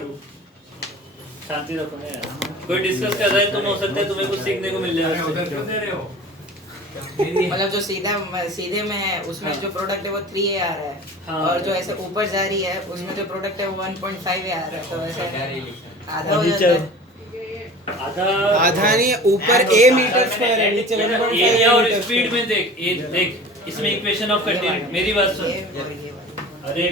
शांति रखो ना यार, कोई डिस्कस कर रहा है तुम, हो सकता है तुम्हें कुछ सीखने को मिल जाए। मतलब जो सीधे में है उसमें जो प्रोडक्ट है वो 3A आ रहा है, हाँ। और जो ऐसे ऊपर जा रही है उसमें जो प्रोडक्ट है वो 1.5A आ रहा है, तो ऐसे आधा हो जाता है। आधा नहीं, ऊपर A मीटर स्क्वायर है, नीचे 1.5 एरिया और मीटर स्पीड में देख, ये देख इसमें इक्वेशन ऑफ कंटिन्यूटी, मेरी बात सुन। अरे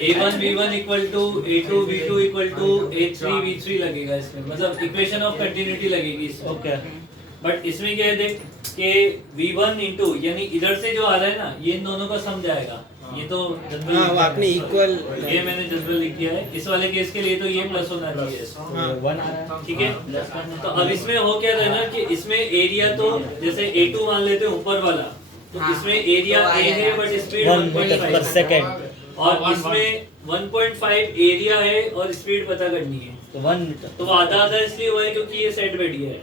A1 V1 equal to A2 V2 equal to A3 V3 लगेगा इसमें, मतलब इक्वेशन ऑफ कंटिन्यूटी लगेगी इसमें। ओके, बट इसमें क्या है देख कि V1 इंटू यानी इधर से जो आ रहा है ना, ये इन दोनों का सम जाएगा। ये तो जनरल हाँ, वो आपने इक्वल ये मैंने जनरल लिख दिया है। इस वाले केस के लिए तो ये प्लस होना चाहिए, वन आ रहा है। ठीक है। तो अब इसमें हो क्या रहा है ना कि इसमें एरिया तो जैसे A2 मान लेते हैं ऊपर वाला, तो हाँ, इसमें एरिया तो A है बट स्पीड 1 मीटर पर 1.5 सेकंड, और इसमें 1.5 एरिया है और स्पीड पता करनी है, तो 1 मीटर। तो आधा आधा इसलिए हुआ है क्योंकि ये सेट बैठ गया है।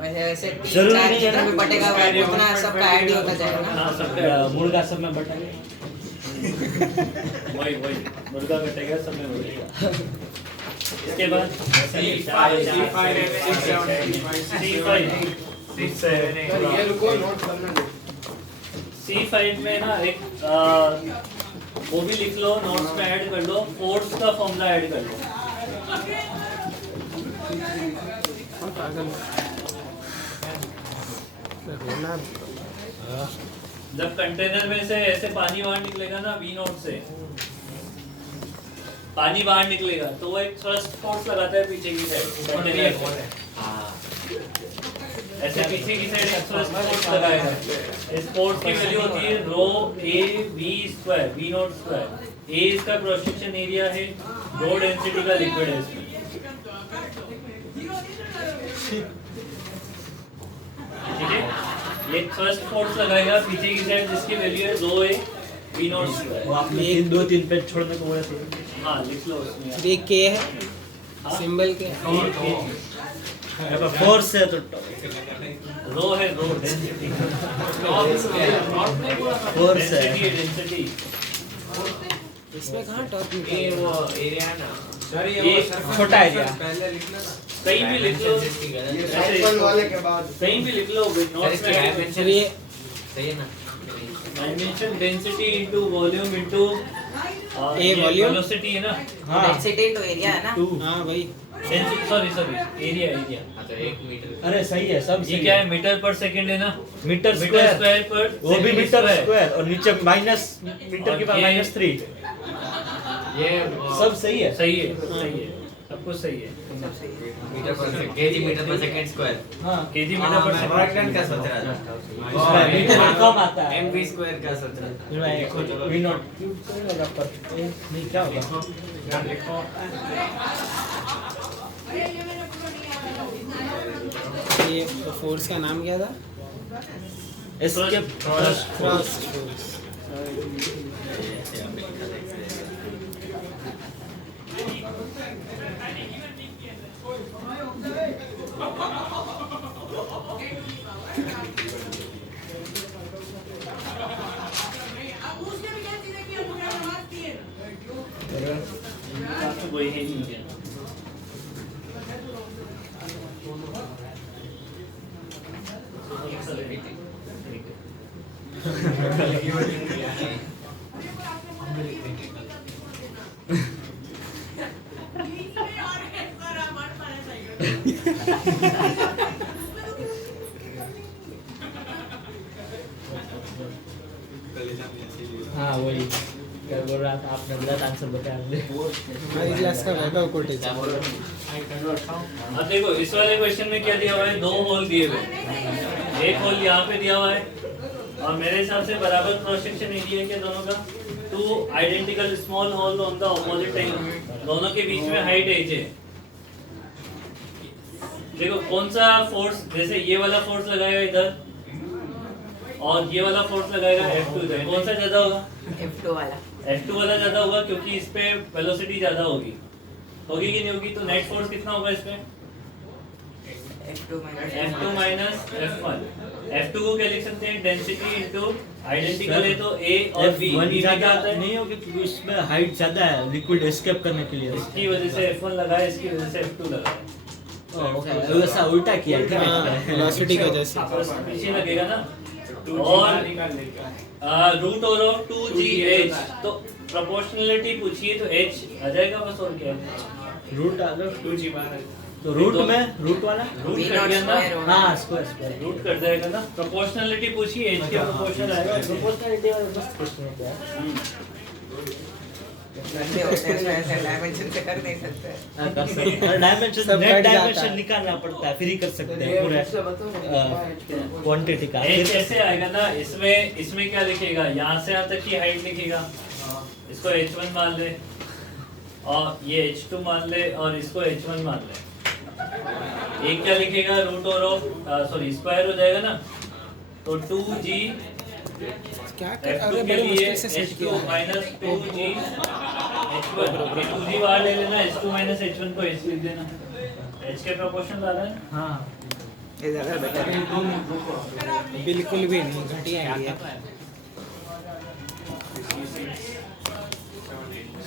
वैसे वैसे जरूरी 3-4 नहीं है जितना ना। भी बटेगा उतना सबका ऐड ही होता जाएगा ना। हाँ सबका मुर्गा सब में बटेगा। वही मुर्गा कटेगा सब में बटेगा। इसके बाद ये रुको नोट करना दो। C5 में ना एक वो भी लिख लो, नोट्स में ऐड कर लो, फोर्स का फॉर्मूला ऐड कर लो। जब कंटेनर में से ऐसे पानी बाहर निकलेगा ना V नोट से पानी बाहर निकलेगा, तो वो एक थ्रस्ट फोर्स लगाता है पीछे की साइड कंटेनर से। ऐसे पीछे की साइड एक थ्रस्ट फोर्स लगाएगा। इस फोर्स की वैल्यू होती है रो A V square, V note square. A इसका क्रॉस सेक्शन एरिया है, रो डेंसिटी का लिक्विड है इसमें, ठीक है। ये थ्रस्ट फोर्स लगाएगा पीछे की साइड जिसकी वैल्यू है रो A V नोट स्क्वायर। वो आपने 2-3 पेज छोड़ दे तो वो ऐसे हाँ लिख लो उसमें। ये के है, सिंबल के फोर्स है तो रो है, रो डेंसिटी, फोर्स है। डेंसिटी इसमें कहाँ टॉप ये वो एरिया ना सर ये छोटा एरिया पहले लिखना ना कहीं भी लिख लो, ये ऐसे सैंपल वाले के बाद कहीं भी लिख लो नोट्स में सर ये सही है ना dimension density into volume into ये volume? वेलोसिटी है ना, हाँ डेंसिटी इनटू एरिया है ना। हाँ भाई सॉरी एरिया हाँ तो 1 मीटर अरे सही है सब ये सही क्या है, मीटर पर सेकंड है ना, मीटर मीटर स्क्वायर स्क्वायर पर वो भी सेकंड मीटर स्क्वायर। स्क्वायर और नीचे माइनस मीटर के बाद ये- -3 ये सब सही है सही है, सही है, सब कुछ सही है। मीटर पर सेकंड केजी मीटर पर सेकंड स्क्वायर हाँ केजी हाँ, मीटर पर मैं सेकंड वर्ग का सोच रहा था इसमें मीटर में कम आता है एमवी स्क्वायर का सोच रहा था मैं वी नॉट पर नहीं क्या होगा ये फोर्स का नाम क्या था? Escape Thrust Thrust force। वही है नहीं है। हाँ वही क्या बोल रहा था आपने गलत आंसर बताया मुझे हमारी क्लास का वैभव कोटेचा। अब देखो इस वाले क्वेश्चन में क्या दिया हुआ है, 2 होल दिए हुए हैं। एक होल यहाँ पे दिया हुआ है और मेरे हिसाब से बराबर क्रॉस सेक्शन एरिया है क्या दोनों का, 2 identical small hole on the opposite angle, दोनों के बीच में हाइट एज है। देखो कौन सा फोर्स, जैसे ये वाला फोर्स लगाएगा इधर और ये वाला फोर्स लगाएगा F2 इधर, कौन सा ज्यादा होगा? F2 वाला। F2 वाला ज्यादा होगा क्योंकि इस पे वेलोसिटी ज्यादा होगी कि नहीं होगी? तो नेट फोर्स कितना होगा इस पे? F2 F2 minus F1। F2 को क्या लिख सकते हैं, डेंसिटी इनटू आइडेंटिकल है तो A और B वन B में क्या ज्यादा होता है? नहीं होगी क्योंकि इसमें हाइट ज्यादा है लिक्विड एस्केप करने के लिए इसकी वजह से F1 लगा है, इसकी वजह से F2 लगा है। वैसा उल्टा किया ठीक हाँ है वेलोसिटी की वजह से। आपस में पीछे लगेगा ना, और रूट ओवर ऑफ 2GH, तो प्रोपोर्शनलिटी पूछिए तो H आ जाएगा बस, और क्या है? रूट तो रूट में रूट वाला रूट V कट नॉट गया ना, स्क्वायर होगा। हाँ स्क्वायर स्क्वायर रूट कट जाएगा ना। प्रोपोर्शनलिटी पूछिए, H के प्रोपोर्शनल आएगा। प्रोपोर्शनलिटी वाला मस्त क्वेश्चन होता है गंदे होते हैं, ऐसे डायमेंशन से कर नहीं सकते। हाँ, कर सकते हैं डायमेंशन सब नेट कट जाता डायमेंशन है। निकालना पड़ता है फिर ही कर सकते हैं पूरे क्वांटिटी का H ऐसे आएगा ना, इसमें क्या लिखेगा, यहाँ से यहाँ तक की हाइट लिखेगा, इसको H1 मान ले और ये H2 मान ले और इसको H1 मान ले। एक क्या लिखेगा, root over of sorry square हो जाएगा ना, तो 2G क्या कर F2 अरे के बड़े लिए मुश्किल से सेट H2 किया है। माइनस 2G H1, ये 2G बाहर ले लेना, H2 माइनस H1 को H लिख देना। H के प्रोपोर्शन ज़्यादा है। हाँ ये ज़्यादा बेटर है। बिल्कुल भी नहीं, घटिया आइडिया।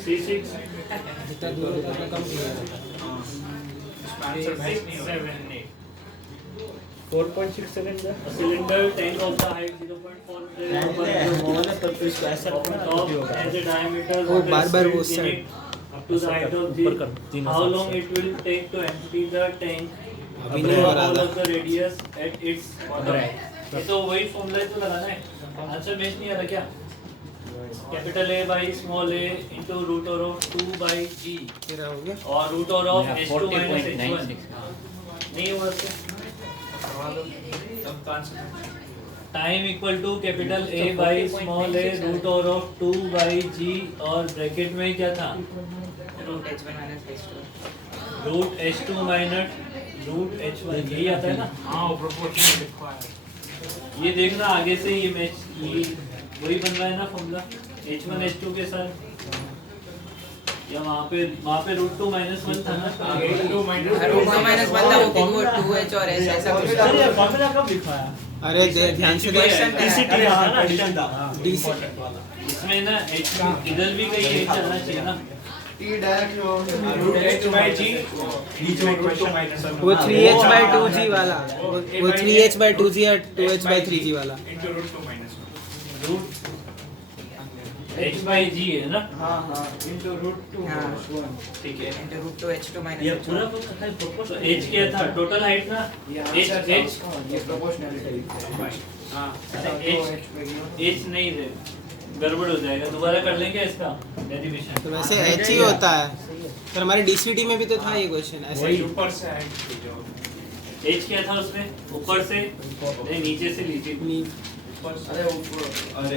C6 जितना दूर होता है कम किया जाता है। 4.6 सेकंड है A cylinder tank of the height 0.4 मोहल्ले पर तो इसको ऐसा of रखना top तो होगा has a diameter वो of बार-बार वो in set. it up to the height of ऊपर कर, the तीनों how साइड long से। it will take to empty the tank अभी नहीं हो रहा all था। of the radius at its bottom। ये तो वही फॉर्मूला तो लगाना है, आंसर बेच नहीं आ रहा क्या? Capital A by small a into root over of 2 by G तेरा हो गया। और root over of H2 minus H1 नहीं हुआ इससे। Time equal to capital A by small a root over of 2 by G और ब्रैकेट में क्या था, root H1 minus H2। Root H2 minus root H1, यही आता है ना। हाँ प्रोपोर्शनल लिखा है। ये देखना आगे से ये मैच ये वही बन रहा है ना फॉर्मूला H1 H2 के साथ, या वहाँ पे रूट 2 माइनस 1 था ना। रूट 2 माइनस 1 था, वो 2H और H ऐसा कुछ सर ये था। फॉर्मूला कब लिखा है अरे ध्यान से देख। डीसीटी था ना एडिशन था DC इसमें ना H इधर भी कहीं H आना चाहिए ना, T डायरेक्ट हो रूट h by g बीच में क्वेश्चन माइनस वो 3h by 2g वाला, वो 3h by 2g और 2h by 3g वाला। into root 2 minus 1 root h by g है ना? हाँ into root 2 हाँ। minus 1 ठीक है। into root 2h2 minus ये h1. पूरा खाली तो proportion h क्या था? टोटल हाइट ना? ये h आंसर था h उसका, ये प्रोपोर्शनैलिटी हाँ अरे h नहीं रे, गड़बड़ हो जाएगा। दोबारा कर लेंगे इसका डेरिवेशन। तो वैसे h ही होता है। पर हमारे डीसीटी में भी तो था ये क्वेश्चन ऐसे वही ही। ऊपर से हाइट जो h क्या था उसमें? ऊपर से नहीं, नीचे से लीजिए। अरे ऊपर अरे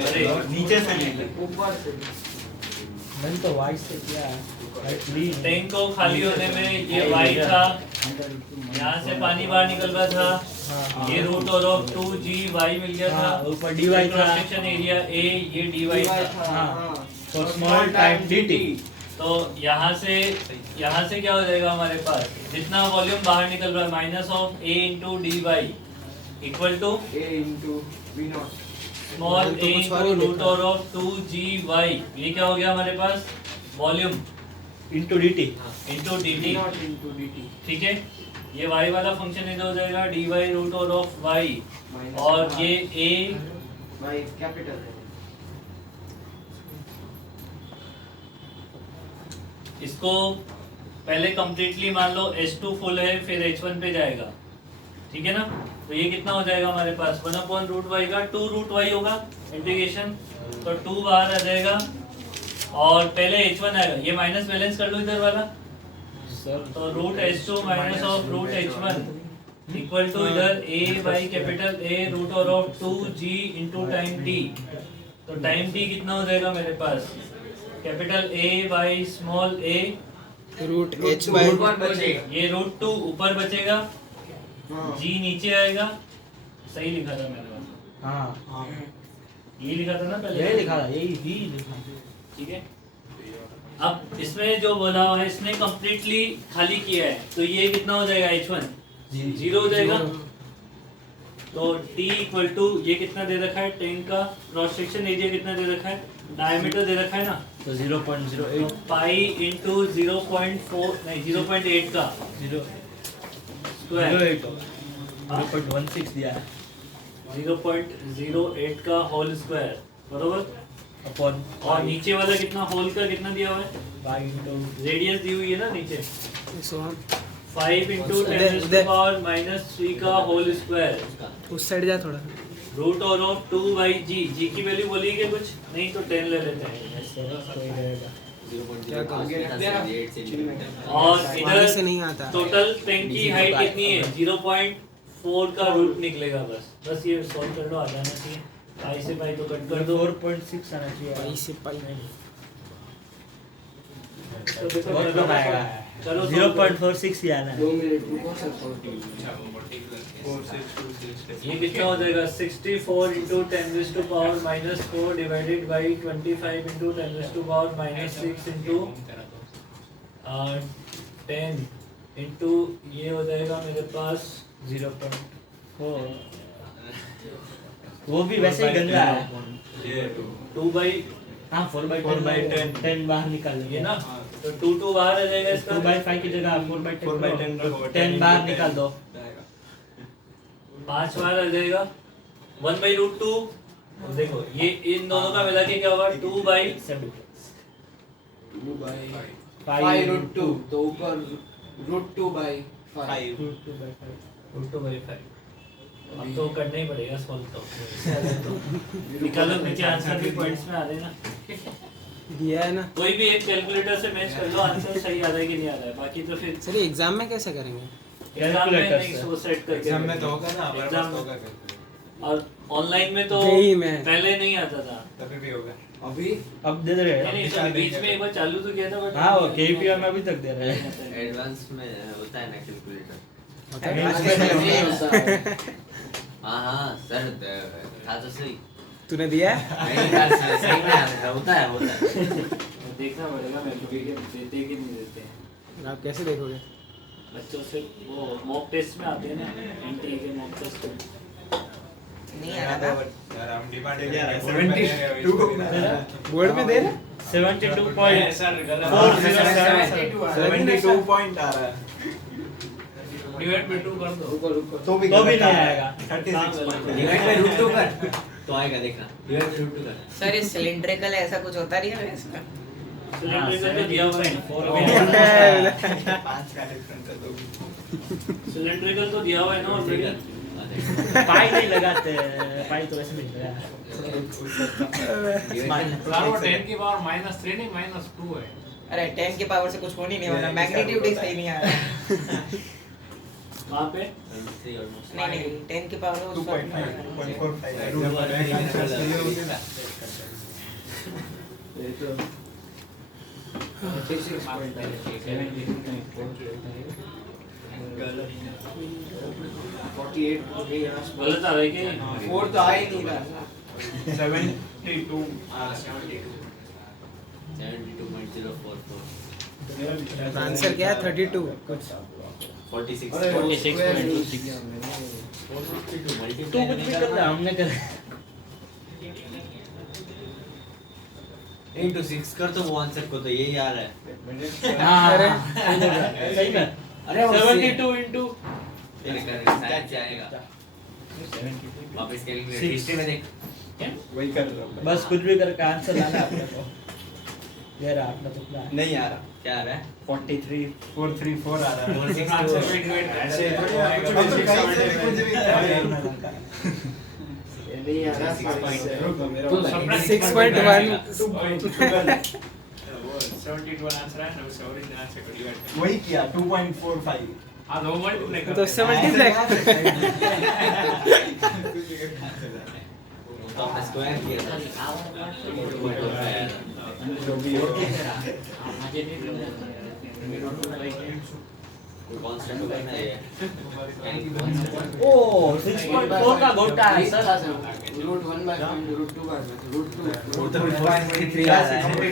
नीचे से नहीं ऊपर से मैंने तो वाइट से किया है वाइट ली टैंक को खाली होने में ये y था, यहाँ से पानी बाहर निकल रहा था, ये रूट और ऑफ 2g y मिल गया था, हाँ, ऊपर dy था। क्रॉस सेक्शन एरिया a, ये dy था। हाँ तो स्मॉल टाइम dt तो यहाँ से क्या हो जाएगा हमारे पास? जितना वॉल्यूम बाहर निकल रहा है minus of a into D Y equal to A into V naught small तो a कुछ और ही इंटू रूट लिखा और ऑफ 2g y। ये क्या हो गया हमारे पास? Volume into dt into D V naught into dt ठीक है। ये y वाला फंक्शन इधर हो जाएगा dy रूट और ऑफ y, और ये a by capital है इसको पहले कंप्लीटली मान लो h2 फुल है, फिर h1 पे जाएगा, ठीक है ना? तो ये कितना हो जाएगा हमारे पास? 1/√y का 2 रूट y होगा इंटीग्रेशन, तो 2 बाहर आ जाएगा और पहले h1 आएगा। ये माइनस बैलेंस कर लो इधर वाला, तो root h2 minus of root h1 equal to इधर a by capital A root और of 2g into time t। तो टाइम t कितना हो जाएगा मेरे पास? Capital A by small a, root h by ऊपर बचेगा ये रूट 2 ऊपर बचेगा, हाँ g नीचे आएगा। सही लिखा था मैंने वहाँ। हाँ ये लिखा था ना पहले? यही लिखा था यही ही लिखा ठीक है। अब इसमें जो बोला हुआ है इसने कंप्लीटली खाली किया है, तो ये कितना हो जाएगा? h1 जीरो हो जाएगा। तो t इक्वल टू ये कितना दे रखा है? टैंक का क्रॉस सेक्शन एरिया कितना दे रखा है? डायमीटर दे रखा है ना, तो 0.08 पाई इंटू 0.4 नहीं 0.8 का 0.08 0.16 दिया है 0.08 का होल स्क्वायर बरोबर। अपॉन और नीचे वाला कितना होल का कितना दिया हुआ है? बाई इनटू रेडियस दी हुई है ना नीचे, सो हम 5 इंटू 10⁻³ का होल स्क्वायर उस साइड जा थोड़ा। रूट और ऑफ 2 बाई जी की वैल्यू बोली क्या कुछ? नहीं तो 10 ले लेते हैं। कोई रहेगा क्या और पानी इधर से नहीं आता। टोटल टैंक की हाइट कितनी है? 0.4 का रूट निकलेगा। बस ये सॉल्व कर लो, आ जाना चाहिए। पाई से पाई तो कट कर दो। 4.6 आना चाहिए पाई से पाई तो देखो बहुत कम आएगा चलो 0.46 ही आना है 2 मिनट रुको सर ये कितना हो जाएगा? 64 into 10⁻⁻4 divided by 25 into 10⁻⁻6 into 10 into ये हो जाएगा मेरे पास 0.4 वो भी वैसे ही गंदा है 2 बाई हाँ 4/10 10 बाहर निकाल ये ना, तो 2 बाहर आ जाएगा इसका। 2/5 की जगह 4/10 10 बाहर निकाल दो 5 बार आ जाएगा 1/√2। देखो ये इन दोनों का मिला के क्या होगा? 2 बाई 2 by 5 5 root 2 तो ऊपर root 2 by 5 √2 बाई 5। अब तो करना ही पड़ेगा सॉल्व तो निकालो नीचे आंसर भी पॉइंट्स में आ रहे हैं ना। दिया है ना। कोई भी एक कैलकुलेटर से मैच कर लो, आंसर सही आ रहा है कि नहीं आ रहा है। बाकी तो फिर सर एग्जाम में कैसे करेंगे? एग्जाम में कैलकुलेटर नहीं से। सो सेट करके एग्जाम में तो होगा ना, हमारे एग्जाम पास तो में। होगा और ऑनलाइन में तो जेईई में। पहले नहीं आता था। तभी भी होगा। अभी अब दे रहे नहीं हैं नहीं तो बीच में एक बार चालू तो किया था बट हाँ वो केपीआर में अभी तक दे रहे हैं एडवांस में होता है ना कैलकुलेटर। नहीं होता है हाँ सर था तो सही। तूने दिया है? नहीं यार सही में होता है देखना पड़ेगा मेरे को कि देते कि नहीं देते हैं। आप कैसे देखोगे? बच्चों से वो मॉक टेस्ट में आते हैं ना, एनटीए के मॉक टेस्ट में। नहीं आ रहा था। यार हम डिमांड एरिया 72 बोर्ड में दे रहे? 72.407 72 पॉइंट आ रहा है डिवाइड बाय 2 कर दो तो भी तो भी गलत नहीं है। आएगा 36 पॉइंट डिवाइड बाय रूट 2 कर तो आएगा देखना डिवाइड बाय रूट 2 कर सर ये सिलिंड्रिकल ऐसा कुछ होता नहीं है इसमें? सिलेंड्रिकल तो दिया हुआ है पांच का डिफरेंस है तो सिलेंड्रिकल तो दिया हुआ है ना ऑलरेडी पाई नहीं लगाते पाई तो वैसे भी नहीं लगा यार वो 10 की पावर -3 नहीं -2 है अरे 10 की पावर से कुछ हो नहीं वाला, मैग्नीट्यूड ही सही नहीं आ रहा। वहां पे 3 ऑलमोस्ट नहीं नहीं 10 की पावर 48 हो गई यहाँ से। गलत आ रहा है कि 4 तो आ ही नहीं रहा। 72 72.044 आंसर क्या है 32 कुछ 46 अरे, 46.26 तो कुछ भी कर रहा हमने कर into 6 कर तो वो आंसर को तो यही आ रहा है हाँ सही में अरे वो 72 into तेरे कर साइड से आएगा वापस कैलकुलेट हिस्ट्री में देख वही कर रहा हूँ बस कुछ भी करके आंसर लाना अपने को ये रहा अपना टुकड़ा नहीं आ रहा क्या आ रहा है 43 434 आ रहा है 462 आंसर पे डिवाइड ऐसे थोड़ी ऐसे हम तो कहीं से भी कुछ भी कर रहे हैं नहीं आ रहा तो सपना 6.1 वो 72 वाला आंसर है ना उससे ओरिजिनल आंसर को डिवाइड वही किया 2.45 हां दो मल्टीप्लाई कर तो उससे मल्टीप्लाई तो आपने स्क्वायर किया था जो भी हो कांस्टेंट को करना है ओ 6.4 का गोटा है सर रूट 1/2 रूट 2/2 रूट 2 वो तो 4.3 आ रहा है